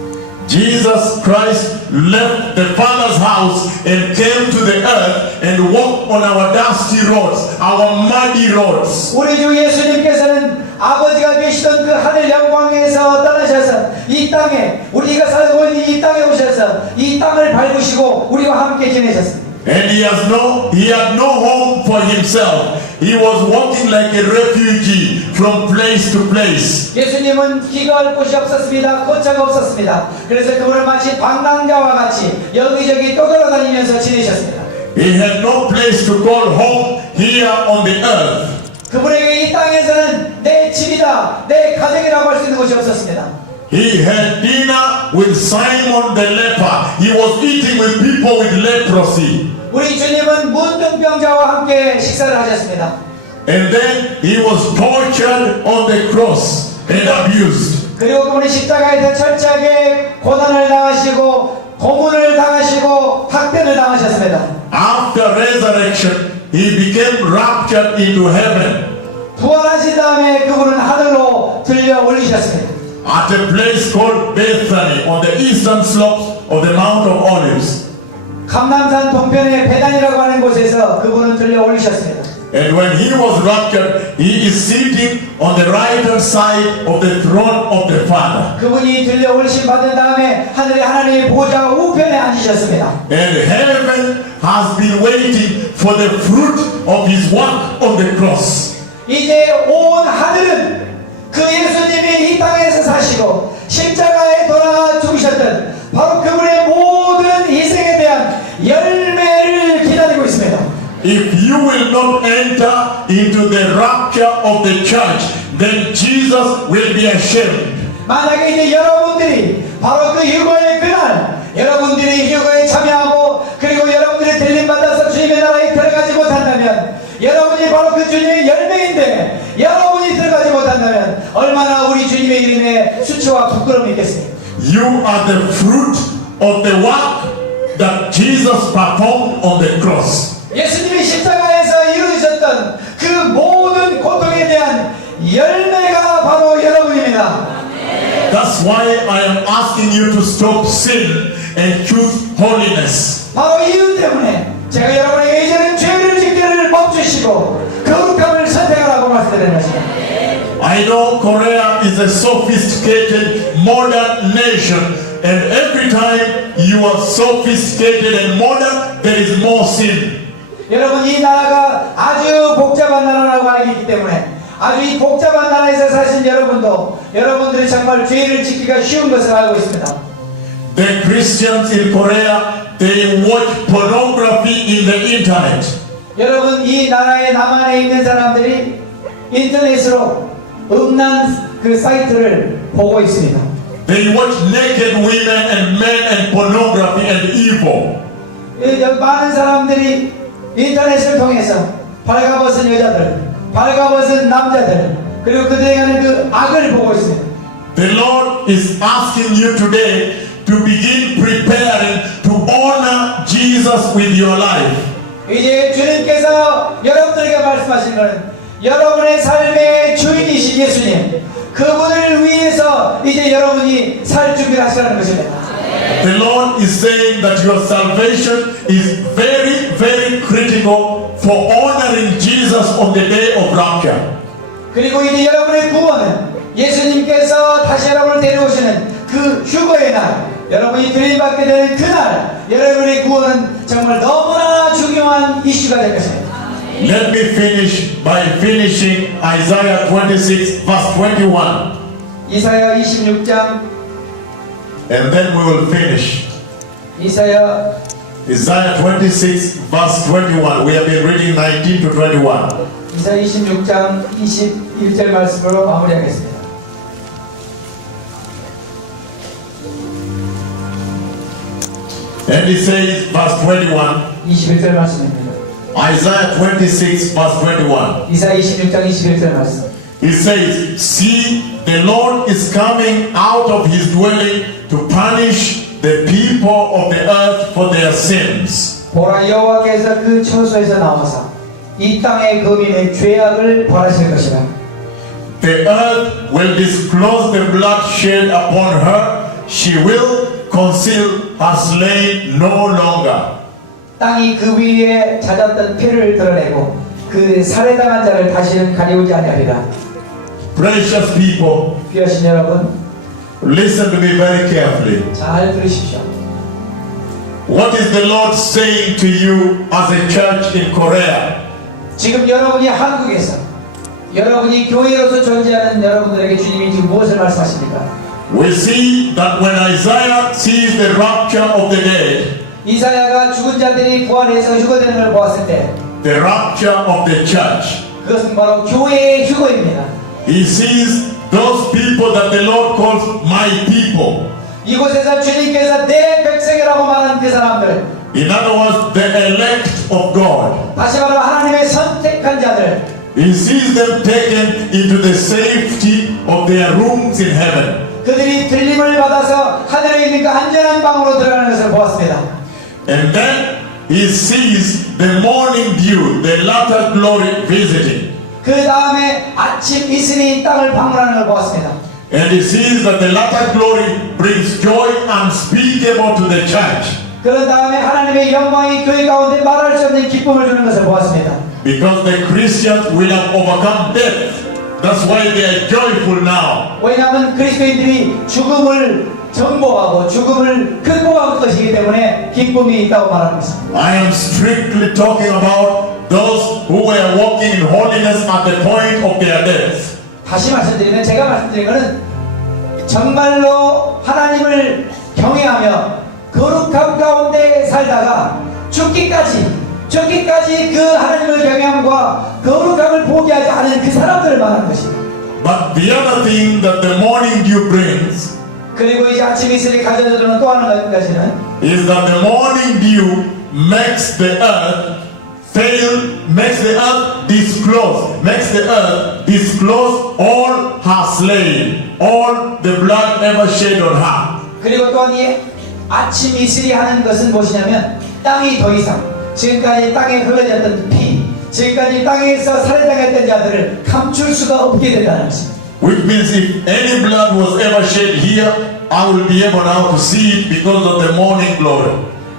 Jesus Christ left the Father's house and came to the earth and walked on our dusty roads, our muddy roads. 우리 주 예수님께서는 아버지가 계시던 그 하늘 영광에서 떠나셔서 이 땅에, 우리가 살고 있는 이 땅에 오셔서 이 땅을 밟으시고 우리와 함께 지내셨습니다. And he had no home for himself. He was walking like a refugee from place to place. 예수님은 기거할 곳이 없었습니다. 거처가 없었습니다. 그래서 그분은 마치 방랑자와 같이 여기저기 떠돌아다니면서 지내셨습니다. He had no place to call home here on the earth. 그분에게 이 땅에서는 내 집이다, 내 가정이라고 할 수 있는 곳이 없었습니다. He had dinner with Simon the leper. He was eating with people with leprosy. 우리 주님은 문둥병자와 함께 식사를 하셨습니다. And then he was tortured on the cross and abused. 그리고 그분이 십자가에서 철저하게 고난을 당하시고 고문을 당하시고 학대를 당하셨습니다. After resurrection, he became raptured into heaven 부활하신 다음에 그분은 하늘로 들려 올리셨습니다. at a place called Bethany on the eastern slopes of the Mount of Olives. 감람산 동편의 베단이라고 하는 곳에서 그분은 들려 올리셨습니다. And when he was raptured, he is sitting on the right hand side of the throne of the Father. 그분이 들려 올리심 받은 다음에 하늘의 하나님의 보좌 우편에 앉으셨습니다. And heaven has been waiting for the fruit of his work on the cross. 이제 온 하늘은 그 예수님이 이 땅에서 사시고 십자가에 돌아가 죽으셨던 바로 그분의 모든 희생에 대한 열매를 기다리고 있습니다. If you will not enter into the rapture of the church, then Jesus will be ashamed. 만약에 이제 여러분들이 바로 그 휴거의 그날 여러분들이 휴거에 참여하고 그리고 여러분들이 들림받아서 주님의 나라에 들어가지 못한다면 여러분이 바로 그 주님의 열매인데 여러분이 들어가지 못한다면 얼마나 우리 주님의 이름에 수치와 부끄러움이 있겠습니까? You are the fruit of the work that Jesus performed on the cross. 예수님이 십자가에서 이루셨던 그 모든 고통에 대한 열매가 바로 여러분입니다. That's why I am asking you to stop sin and choose holiness. 바로 이유 때문에 제가 여러분에게 이제는 죄를 짓기를 멈추시고 거룩함을 선택하라고 말씀드리는 것입니다. I know Korea is a sophisticated modern nation, and every time you are sophisticated and modern, there is more sin. 여러분 이 나라가 아주 복잡한 나라라고 알기 때문에 아주 이 복잡한 나라에서 사신 여러분도 여러분들이 정말 죄를 짓기가 쉬운 것을 알고 있습니다. The Christians in Korea, they watch pornography in the internet. 여러분 이 나라의 남한에 있는 사람들이 인터넷으로 음란 그 사이트를 보고 있습니다. They watch naked women and men and pornography and evil. 많은 사람들이 인터넷을 통해서 발가벗은 여자들, 발가벗은 남자들, 그리고 그들이 하는 그 악을 보고 있습니다. The Lord is asking you today to begin preparing to honor Jesus with your life. 이제 주님께서 여러분들에게 말씀하신 것은 여러분의 삶의 주인이신 예수님, 그분을 위해서 이제 여러분이 살 준비를 하시라는 것입니다. The Lord is saying that your salvation is very, very critical for honoring Jesus on the day of rapture. 그리고 이제 여러분의 구원은 예수님께서 다시 여러분을 데려오시는 그 휴거의 날, 여러분이 들림받게 되는 그날, 여러분의 구원은 정말 너무나 중요한 이슈가 될 것입니다. Let me finish by finishing Isaiah 26 verse 21. 이사야 26장, And then we will finish. 이사야 Isaiah 26 verse 21. We have been reading 19 to 21. 26장 21절 말씀으로 마무리하겠습니다. And it says, verse 21, 21절 말씀입니다. Isaiah 26 verse 21. 이사야 26장 21절 말씀. It says, see, the Lord is coming out of his dwelling to punish the people of the earth for their sins. 보라 여호와께서 그 처소에서 나와서 이 땅의 거민의 죄악을 벌하실 것이라. The earth will disclose the blood shed upon her. She will conceal her slain no longer. 땅이 그 위에 잦았던 피를 드러내고 그 살해당한 자를 다시는 가리우지 아니하리라. Precious people, 귀하신 여러분, listen to me very carefully. 잘 들으십시오. What is the Lord saying to you as a church in Korea? 지금 여러분이 한국에서 여러분이 교회로서 존재하는 여러분들에게 주님이 지금 무엇을 말씀하십니까? We see that when Isaiah sees the rapture of the dead, 이사야가 죽은 자들이 부활해서 휴거되는 걸 보았을 때 the rapture of the church, 그것은 바로 교회의 휴거입니다. he sees those people that the Lord calls my people. 이곳에서 주님께서 내 백성이라고 말하는 그 사람들, In other words, the elect of God. 다시 말하면 하나님의 선택한 자들, He sees them taken into the safety of their rooms in heaven. 그들이 들림을 받아서 하늘에 있는 그 안전한 방으로 들어가는 것을 보았습니다. And then he sees the morning dew, the latter glory visiting. 그 다음에 아침 이슬이 땅을 방문하는 걸 보았습니다. And he sees that the latter glory brings joy unspeakable to the church. 그런 다음에 하나님의 영광이 교회 가운데 말할 수 없는 기쁨을 주는 것을 보았습니다. Because the Christians will have overcome death. That's why they are joyful now. 왜냐하면 그리스도인들이 죽음을 정복하고 죽음을 극복한 것이기 때문에 기쁨이 있다고 말하는 것입니다. I am strictly talking about those who were walking in holiness at the point of their death. 다시 말씀드리면 제가 말씀드린 것은 정말로 하나님을 경외하며 거룩함 가운데 살다가 죽기까지 그 하나님을 경외함과 거룩함을 포기하지 않은 그 사람들을 말하는 것입니다. But the other thing that the morning dew brings 그리고 이제 아침 이슬이 가져다주는 또 하나 가지는 is that the morning dew makes the earth disclose all her slain, all the blood ever shed on her. 그리고 또한 이 아침 이슬이 하는 것은 무엇이냐면 땅이 더 이상 지금까지 땅에 흘러졌던 피, 지금까지 땅에서 살해당했던 자들을 감출 수가 없게 된다는 것입니다. Which means if any blood was ever shed here, I will be able now to see it because of the morning glory.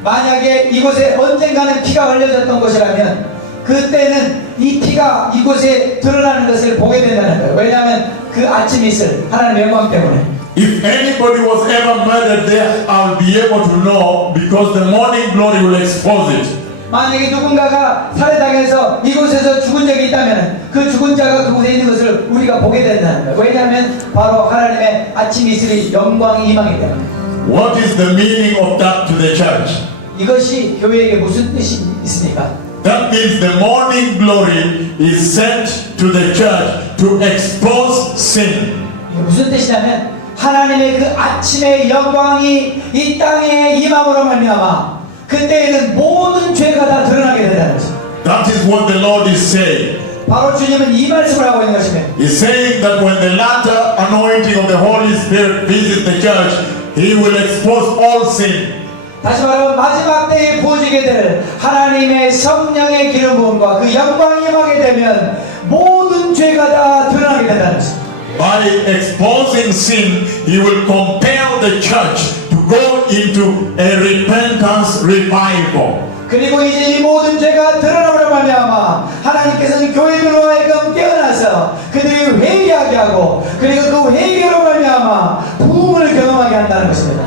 만약에 이곳에 언젠가는 피가 흘려졌던 곳이라면 그때는 이 피가 이곳에 드러나는 것을 보게 된다는 거예요. 왜냐하면 그 아침 이슬 하나님의 영광 때문에. If anybody was ever murdered there, I will be able to know because the morning glory will expose it. 만약에 누군가가 살해당해서 이곳에서 죽은 적이 있다면 그 죽은 자가 그곳에 있는 것을 우리가 보게 된다는 거예요. 왜냐하면 바로 하나님의 아침 이슬이 영광이 임하기 때문에. What is the meaning of that to the church? 이것이 교회에게 무슨 뜻이 있습니까? That means the morning glory is sent to the church to expose sin. 이게 무슨 뜻이냐면 하나님의 그 아침의 영광이 이 땅에 임함으로 말미암아 그때에는 모든 죄가 다 드러나게 된다는 것입니다. That is what the Lord is saying. 바로 주님은 이 말씀을 하고 있는 것입니다. He's saying that when the latter anointing of the Holy Spirit visits the church, He will expose all sin. 다시 말하면 마지막 때에 부어지게 될 하나님의 성령의 기름 부음과 그 영광이 임하게 되면 모든 죄가 다 드러나게 된다는 것입니다. By exposing sin, He will compel the church to go into a repentance revival. 그리고 이제 이 모든 죄가 드러나므로 말미암아 하나님께서는 교회들로 하여금 깨어나서 그들이 회개하게 하고 그리고 그 회개로 말미암아 부흥을 경험하게 한다는 것입니다.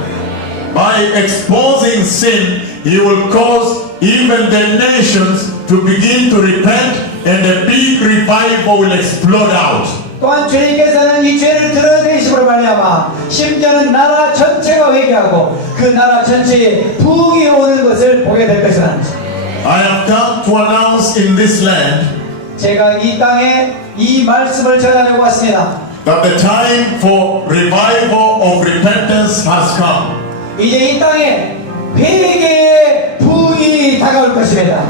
By exposing sin, He will cause even the nations to begin to repent and a big revival will explode out. 또한 주님께서는 이 죄를 드러내심으로 말미암아 심지어는 나라 전체가 회개하고 그 나라 전체에 부흥이 오는 것을 보게 될 것이라는 것입니다. I have come to announce in this land 제가 이 땅에 이 말씀을 전하려고 왔습니다. that the time for revival of repentance has come. 이제 이 땅에 회개의 부흥이 다가올 것입니다.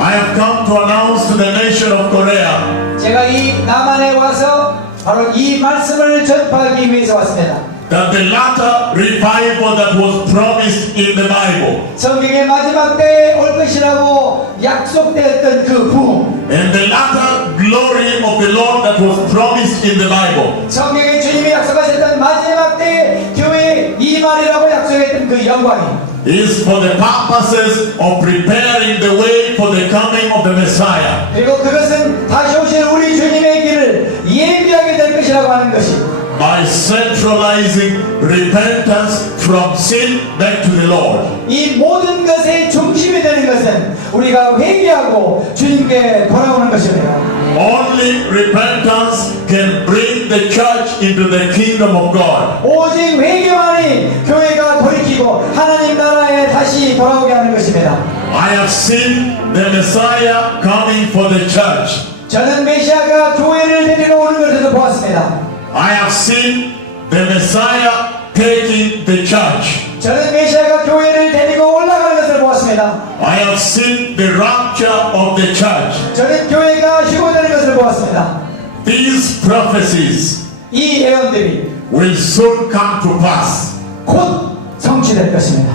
I have come to announce to the nation of Korea 제가 이 남한에 와서 바로 이 말씀을 전파하기 위해서 왔습니다. that the latter revival that was promised in the Bible 성경의 마지막 때에 올 것이라고 약속되었던 그 부흥, and the latter glory of the Lord that was promised in the Bible 성경에 주님이 약속하셨던 마지막 때에 교회의 이말이라고 약속했던 그 영광이 is for the purposes of preparing the way for the coming of the Messiah. 그리고 그것은 다시 오실 우리 주님의 길을 예비하게 될 것이라고 하는 것이 By centralizing repentance from sin back to the Lord. 이 모든 것의 중심이 되는 것은 우리가 회개하고 주님께 돌아오는 것입니다. Only repentance can bring the church into the kingdom of God. 오직 회개만이 교회가 돌이키고 하나님 나라에 다시 돌아오게 하는 것입니다. I have seen the Messiah coming for the church. 저는 메시아가 교회를 데리러 오는 것을 보았습니다. I have seen the Messiah taking the church. 저는 메시아가 교회를 데리고 올라가는 것을 보았습니다. I have seen the rapture of the church. 저는 교회가 휴거되는 것을 보았습니다. These prophecies 이 예언들이 will soon come to pass. 곧 성취될 것입니다.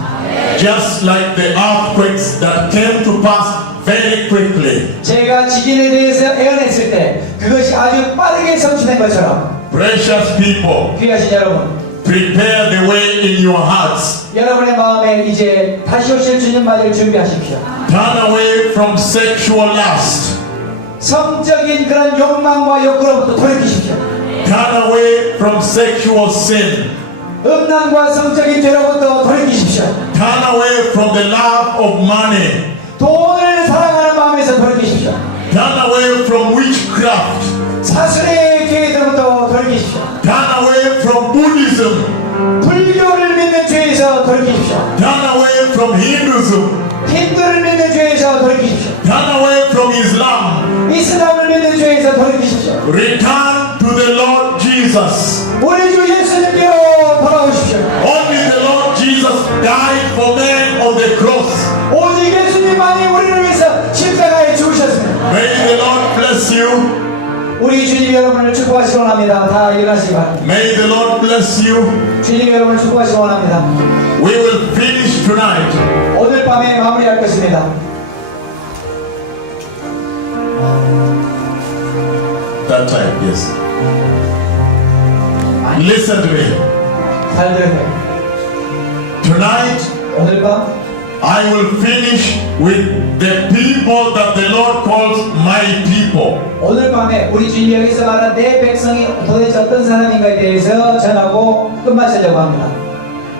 Just like the earthquakes that came to pass very quickly. 제가 지진에 대해서 예언했을 때 그것이 아주 빠르게 성취된 것처럼 Precious people, 귀하신 여러분, prepare the way in your hearts. 여러분의 마음에 이제 다시 오실 주님 맞이를 준비하십시오. Turn away from sexual lust. 성적인 그런 욕망과 욕구로부터 돌이키십시오. Turn away from sexual sin. 음란과 성적인 죄로부터 돌이키십시오. Turn away from the love of money. 돈을 사랑하는 마음에서 돌이키십시오. Turn away from witchcraft. 사슬의 죄에서부터 돌이키십시오. Turn away from Buddhism. 불교를 믿는 죄에서 돌이키십시오. Turn away from Hinduism. 힌두를 믿는 죄에서 돌이키십시오. Turn away from Islam. 이슬람을 믿는 죄에서 돌이키십시오. Return to the Lord Jesus. 우리 주 예수님께로 돌아오십시오. Only the Lord Jesus died for man on the cross. 오직 예수님만이 우리를 위해서 십자가에 죽으셨습니다. May the Lord bless you. 우리 주님 여러분을 축복하시기 원합니다. 다 일어나시기 바랍니다. May the Lord bless you. 주님 여러분을 축복하시기 원합니다. We will finish tonight. 오늘 밤에 마무리할 것입니다. That time, yes. Listen to me. 잘 들으세요. Tonight, 오늘 밤 I will finish with the people that the Lord calls my people. 오늘 밤에 우리 주님이 여기서 말한 내 백성이 도대체 어떤 사람인가에 대해서 전하고 끝마치려고 합니다.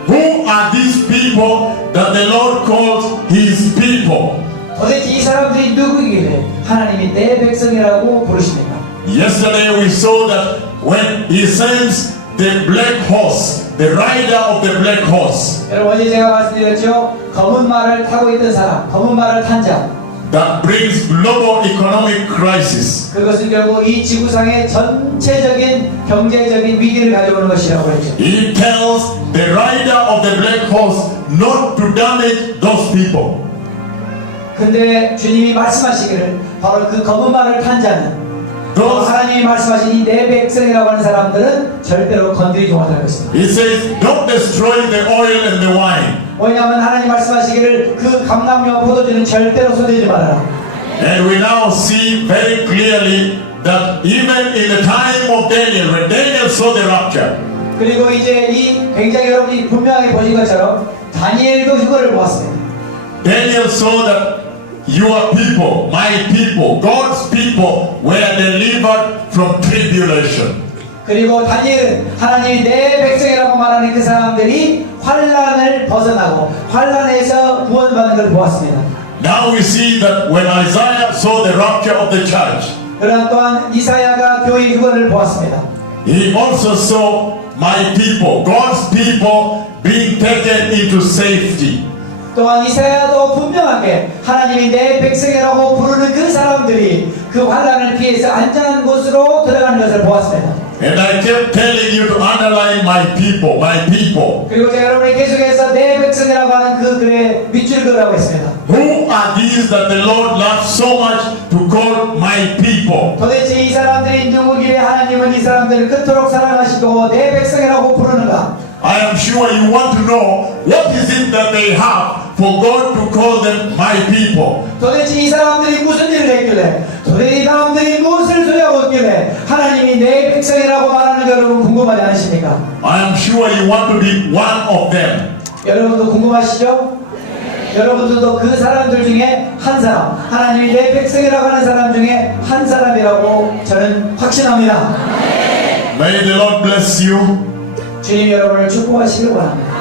Who are these people that the Lord calls His people? 도대체 이 사람들이 누구이길래 하나님이 내 백성이라고 부르십니까? Yesterday we saw that when He sends the black horse, the rider of the black horse, 여러분 어제 제가 말씀드렸죠. 검은 말을 타고 있던 사람, 검은 말을 탄 자. that brings global economic crisis. 그것은 결국 이 지구상의 전체적인 경제적인 위기를 가져오는 것이라고 했죠. He tells the rider of the black horse not to damage those people. 근데 주님이 말씀하시기를 바로 그 검은 말을 탄 자는 Those, 하나님이 말씀하신 이 내 백성이라고 하는 사람들은 절대로 건드리지 못할 것입니다. He says, don't destroy the oil and the wine. 왜냐하면 하나님 말씀하시기를 그 감람류와 포도주는 절대로 손대지 말아라. And we now see very clearly that even in the time of Daniel, when Daniel saw the rapture, 그리고 이제 이 굉장히 여러분이 분명하게 보신 것처럼 다니엘도 그거를 보았습니다. Daniel saw that your people, my people, God's people were delivered from tribulation. 그리고 다니엘은 하나님이 내 백성이라고 말하는 그 사람들이 환란을 벗어나고 환란에서 구원받는 걸 보았습니다. Now we see that when Isaiah saw the rapture of the church, 그러나 또한 이사야가 교회 구원을 보았습니다. he also saw my people, God's people, being taken into safety. 또한 이사야도 분명하게 하나님이 내 백성이라고 부르는 그 사람들이 그 환란을 피해서 안전한 곳으로 들어가는 것을 보았습니다. And I kept telling you to underline my people, my people. 그리고 제가 여러분이 계속해서 내 백성이라고 하는 그 글에 밑줄 그으라고 했습니다. Who are these that the Lord loves so much to call my people? 도대체 이 사람들이 누구기에 하나님은 이 사람들을 그토록 사랑하시고 내 백성이라고 부르는가? I am sure you want to know what is it that they have for God to call them my people. 도대체 이 사람들이 무슨 일을 했길래 도대체 이 사람들이 무엇을 소유하고 있길래 하나님이 내 백성이라고 말하는 거 여러분 궁금하지 않으십니까? I am sure you want to be one of them. 여러분도 궁금하시죠? 여러분들도 그 사람들 중에 한 사람, 하나님이 내 백성이라고 하는 사람 중에 한 사람이라고 저는 확신합니다. May the Lord bless you. 주님 여러분을 축복하시길 원합니다.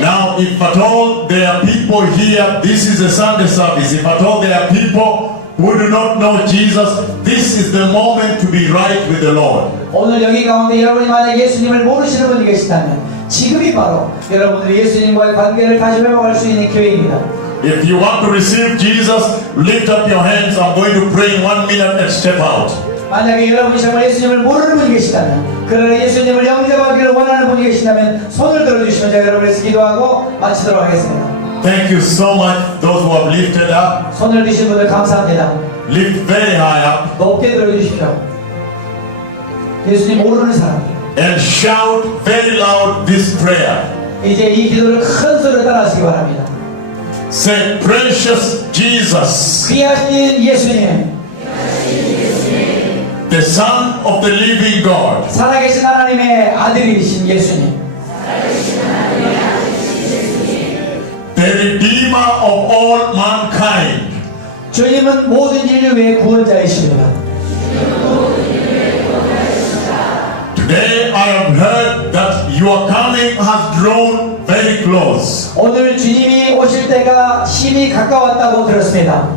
Now, if at all there are people here, this is a Sunday service. If at all there are people who do not know Jesus, this is the moment to be right with the Lord. 오늘 여기 가운데 여러분이 만약 예수님을 모르시는 분이 계시다면 지금이 바로 여러분들이 예수님과의 관계를 다시 회복할 수 있는 기회입니다. If you want to receive Jesus, lift up your hands. I'm going to pray in 1 minute and step out. 만약에 여러분이 정말 예수님을 모르는 분이 계시다면, 그러나 예수님을 영접하기를 원하는 분이 계시다면 손을 들어주시면 제가 여러분에서 기도하고 마치도록 하겠습니다. Thank you so much, those who have lifted up. 손을 드신 분들 감사합니다. Lift very high up 높게 들어주십시오. 예수님 모르는 사람들, and shout very loud this prayer. 이제 이 기도를 큰 소리로 따라하시기 바랍니다. Say, precious Jesus, 귀하신 예수님, the Son of the living God, 살아계신 하나님의 아들이신 예수님, the Redeemer of all mankind. 주님은 모든 인류의 구원자이십니다. Today I have heard that your coming has drawn very close. 오늘 주님이 오실 때가 심히 가까웠다고 들었습니다.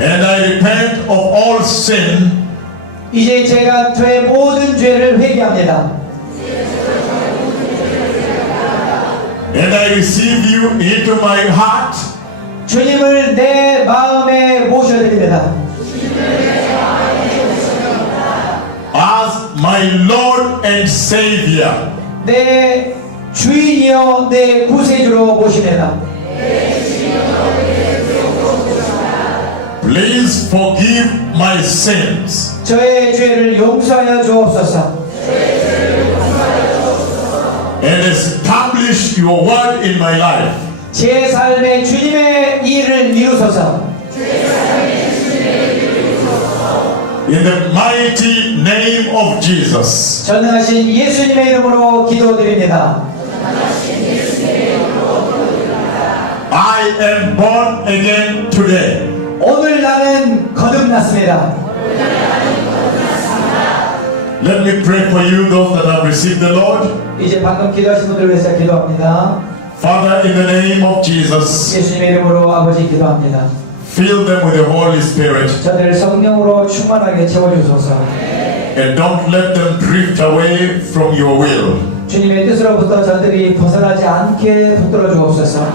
And I repent of all sin 이제 제가 저의 모든 죄를 회개합니다. and I receive you into my heart 주님을 내 마음에 모셔드립니다. as my Lord and Savior. 내 주인이요 내 구세주로 모십니다. Please forgive my sins 저의 죄를 용서하여 주옵소서. and establish your word in my life. 제 삶에 주님의 일을 이루소서. In the mighty name of Jesus. 전능하신 예수님의 이름으로 기도드립니다. I am born again today. 오늘 나는 거듭났습니다. Let me pray for you, those that have received the Lord. 이제 방금 기도하신 분들을 위해서 기도합니다. Father, in the name of Jesus, 예수님의 이름으로 아버지 기도합니다. fill them with the Holy Spirit 저들을 성령으로 충만하게 채워주소서. and don't let them drift away from your will 주님의 뜻으로부터 저들이 벗어나지 않게 붙들어 주옵소서.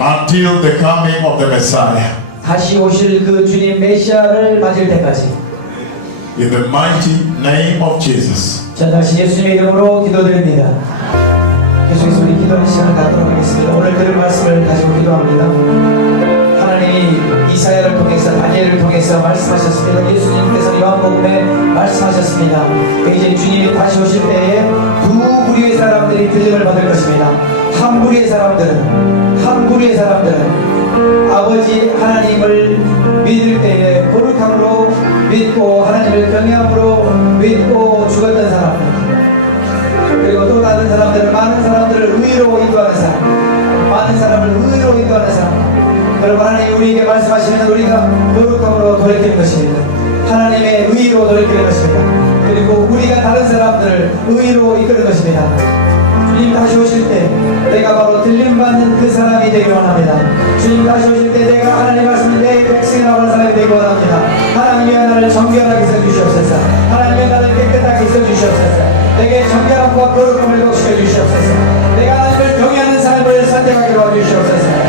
until the coming of the Messiah. 다시 오실 그 주님 메시아를 맞을 때까지 In the mighty name of Jesus. 전하신 예수님의 이름으로 기도드립니다. 계속해서 우리 기도하는 시간을 갖도록 하겠습니다. 오늘 들은 말씀을 가지고 기도합니다. 하나님이 이사야를 통해서 다니엘을 통해서 말씀하셨습니다. 예수님께서 요한복음에 말씀하셨습니다. 이제 주님이 다시 오실 때에 두 부류의 사람들이 들림을 받을 것입니다. 한 부류의 사람들은 아버지 하나님을 믿을 때에 거룩함으로 믿고 하나님을 경외함으로 믿고 죽었던 사람들, 그리고 또 다른 사람들은 많은 사람들을 의로 인도하는 사람, 많은 사람을 의로 인도하는 사람. 여러분, 하나님 우리에게 말씀하시면 우리가 거룩함으로 돌이키는 것입니다. 하나님의 의로 돌이키는 것입니다. 그리고 우리가 다른 사람들을 의로 이끄는 것입니다. 주님 다시 오실 때 내가 바로 들림받는 그 사람이 되기 원합니다. 주님 다시 오실 때 내가 하나님 말씀을 내 백성이 나오는 사람이 되기 원합니다. 하나님의 나를 정결하게 써주시옵소서. 하나님의 나를 깨끗하게 써주시옵소서. 내게 정결함과 거룩함을 복시해 주시옵소서. 내가 하나님을 경외하는 삶을 선택하기로 해주시옵소서.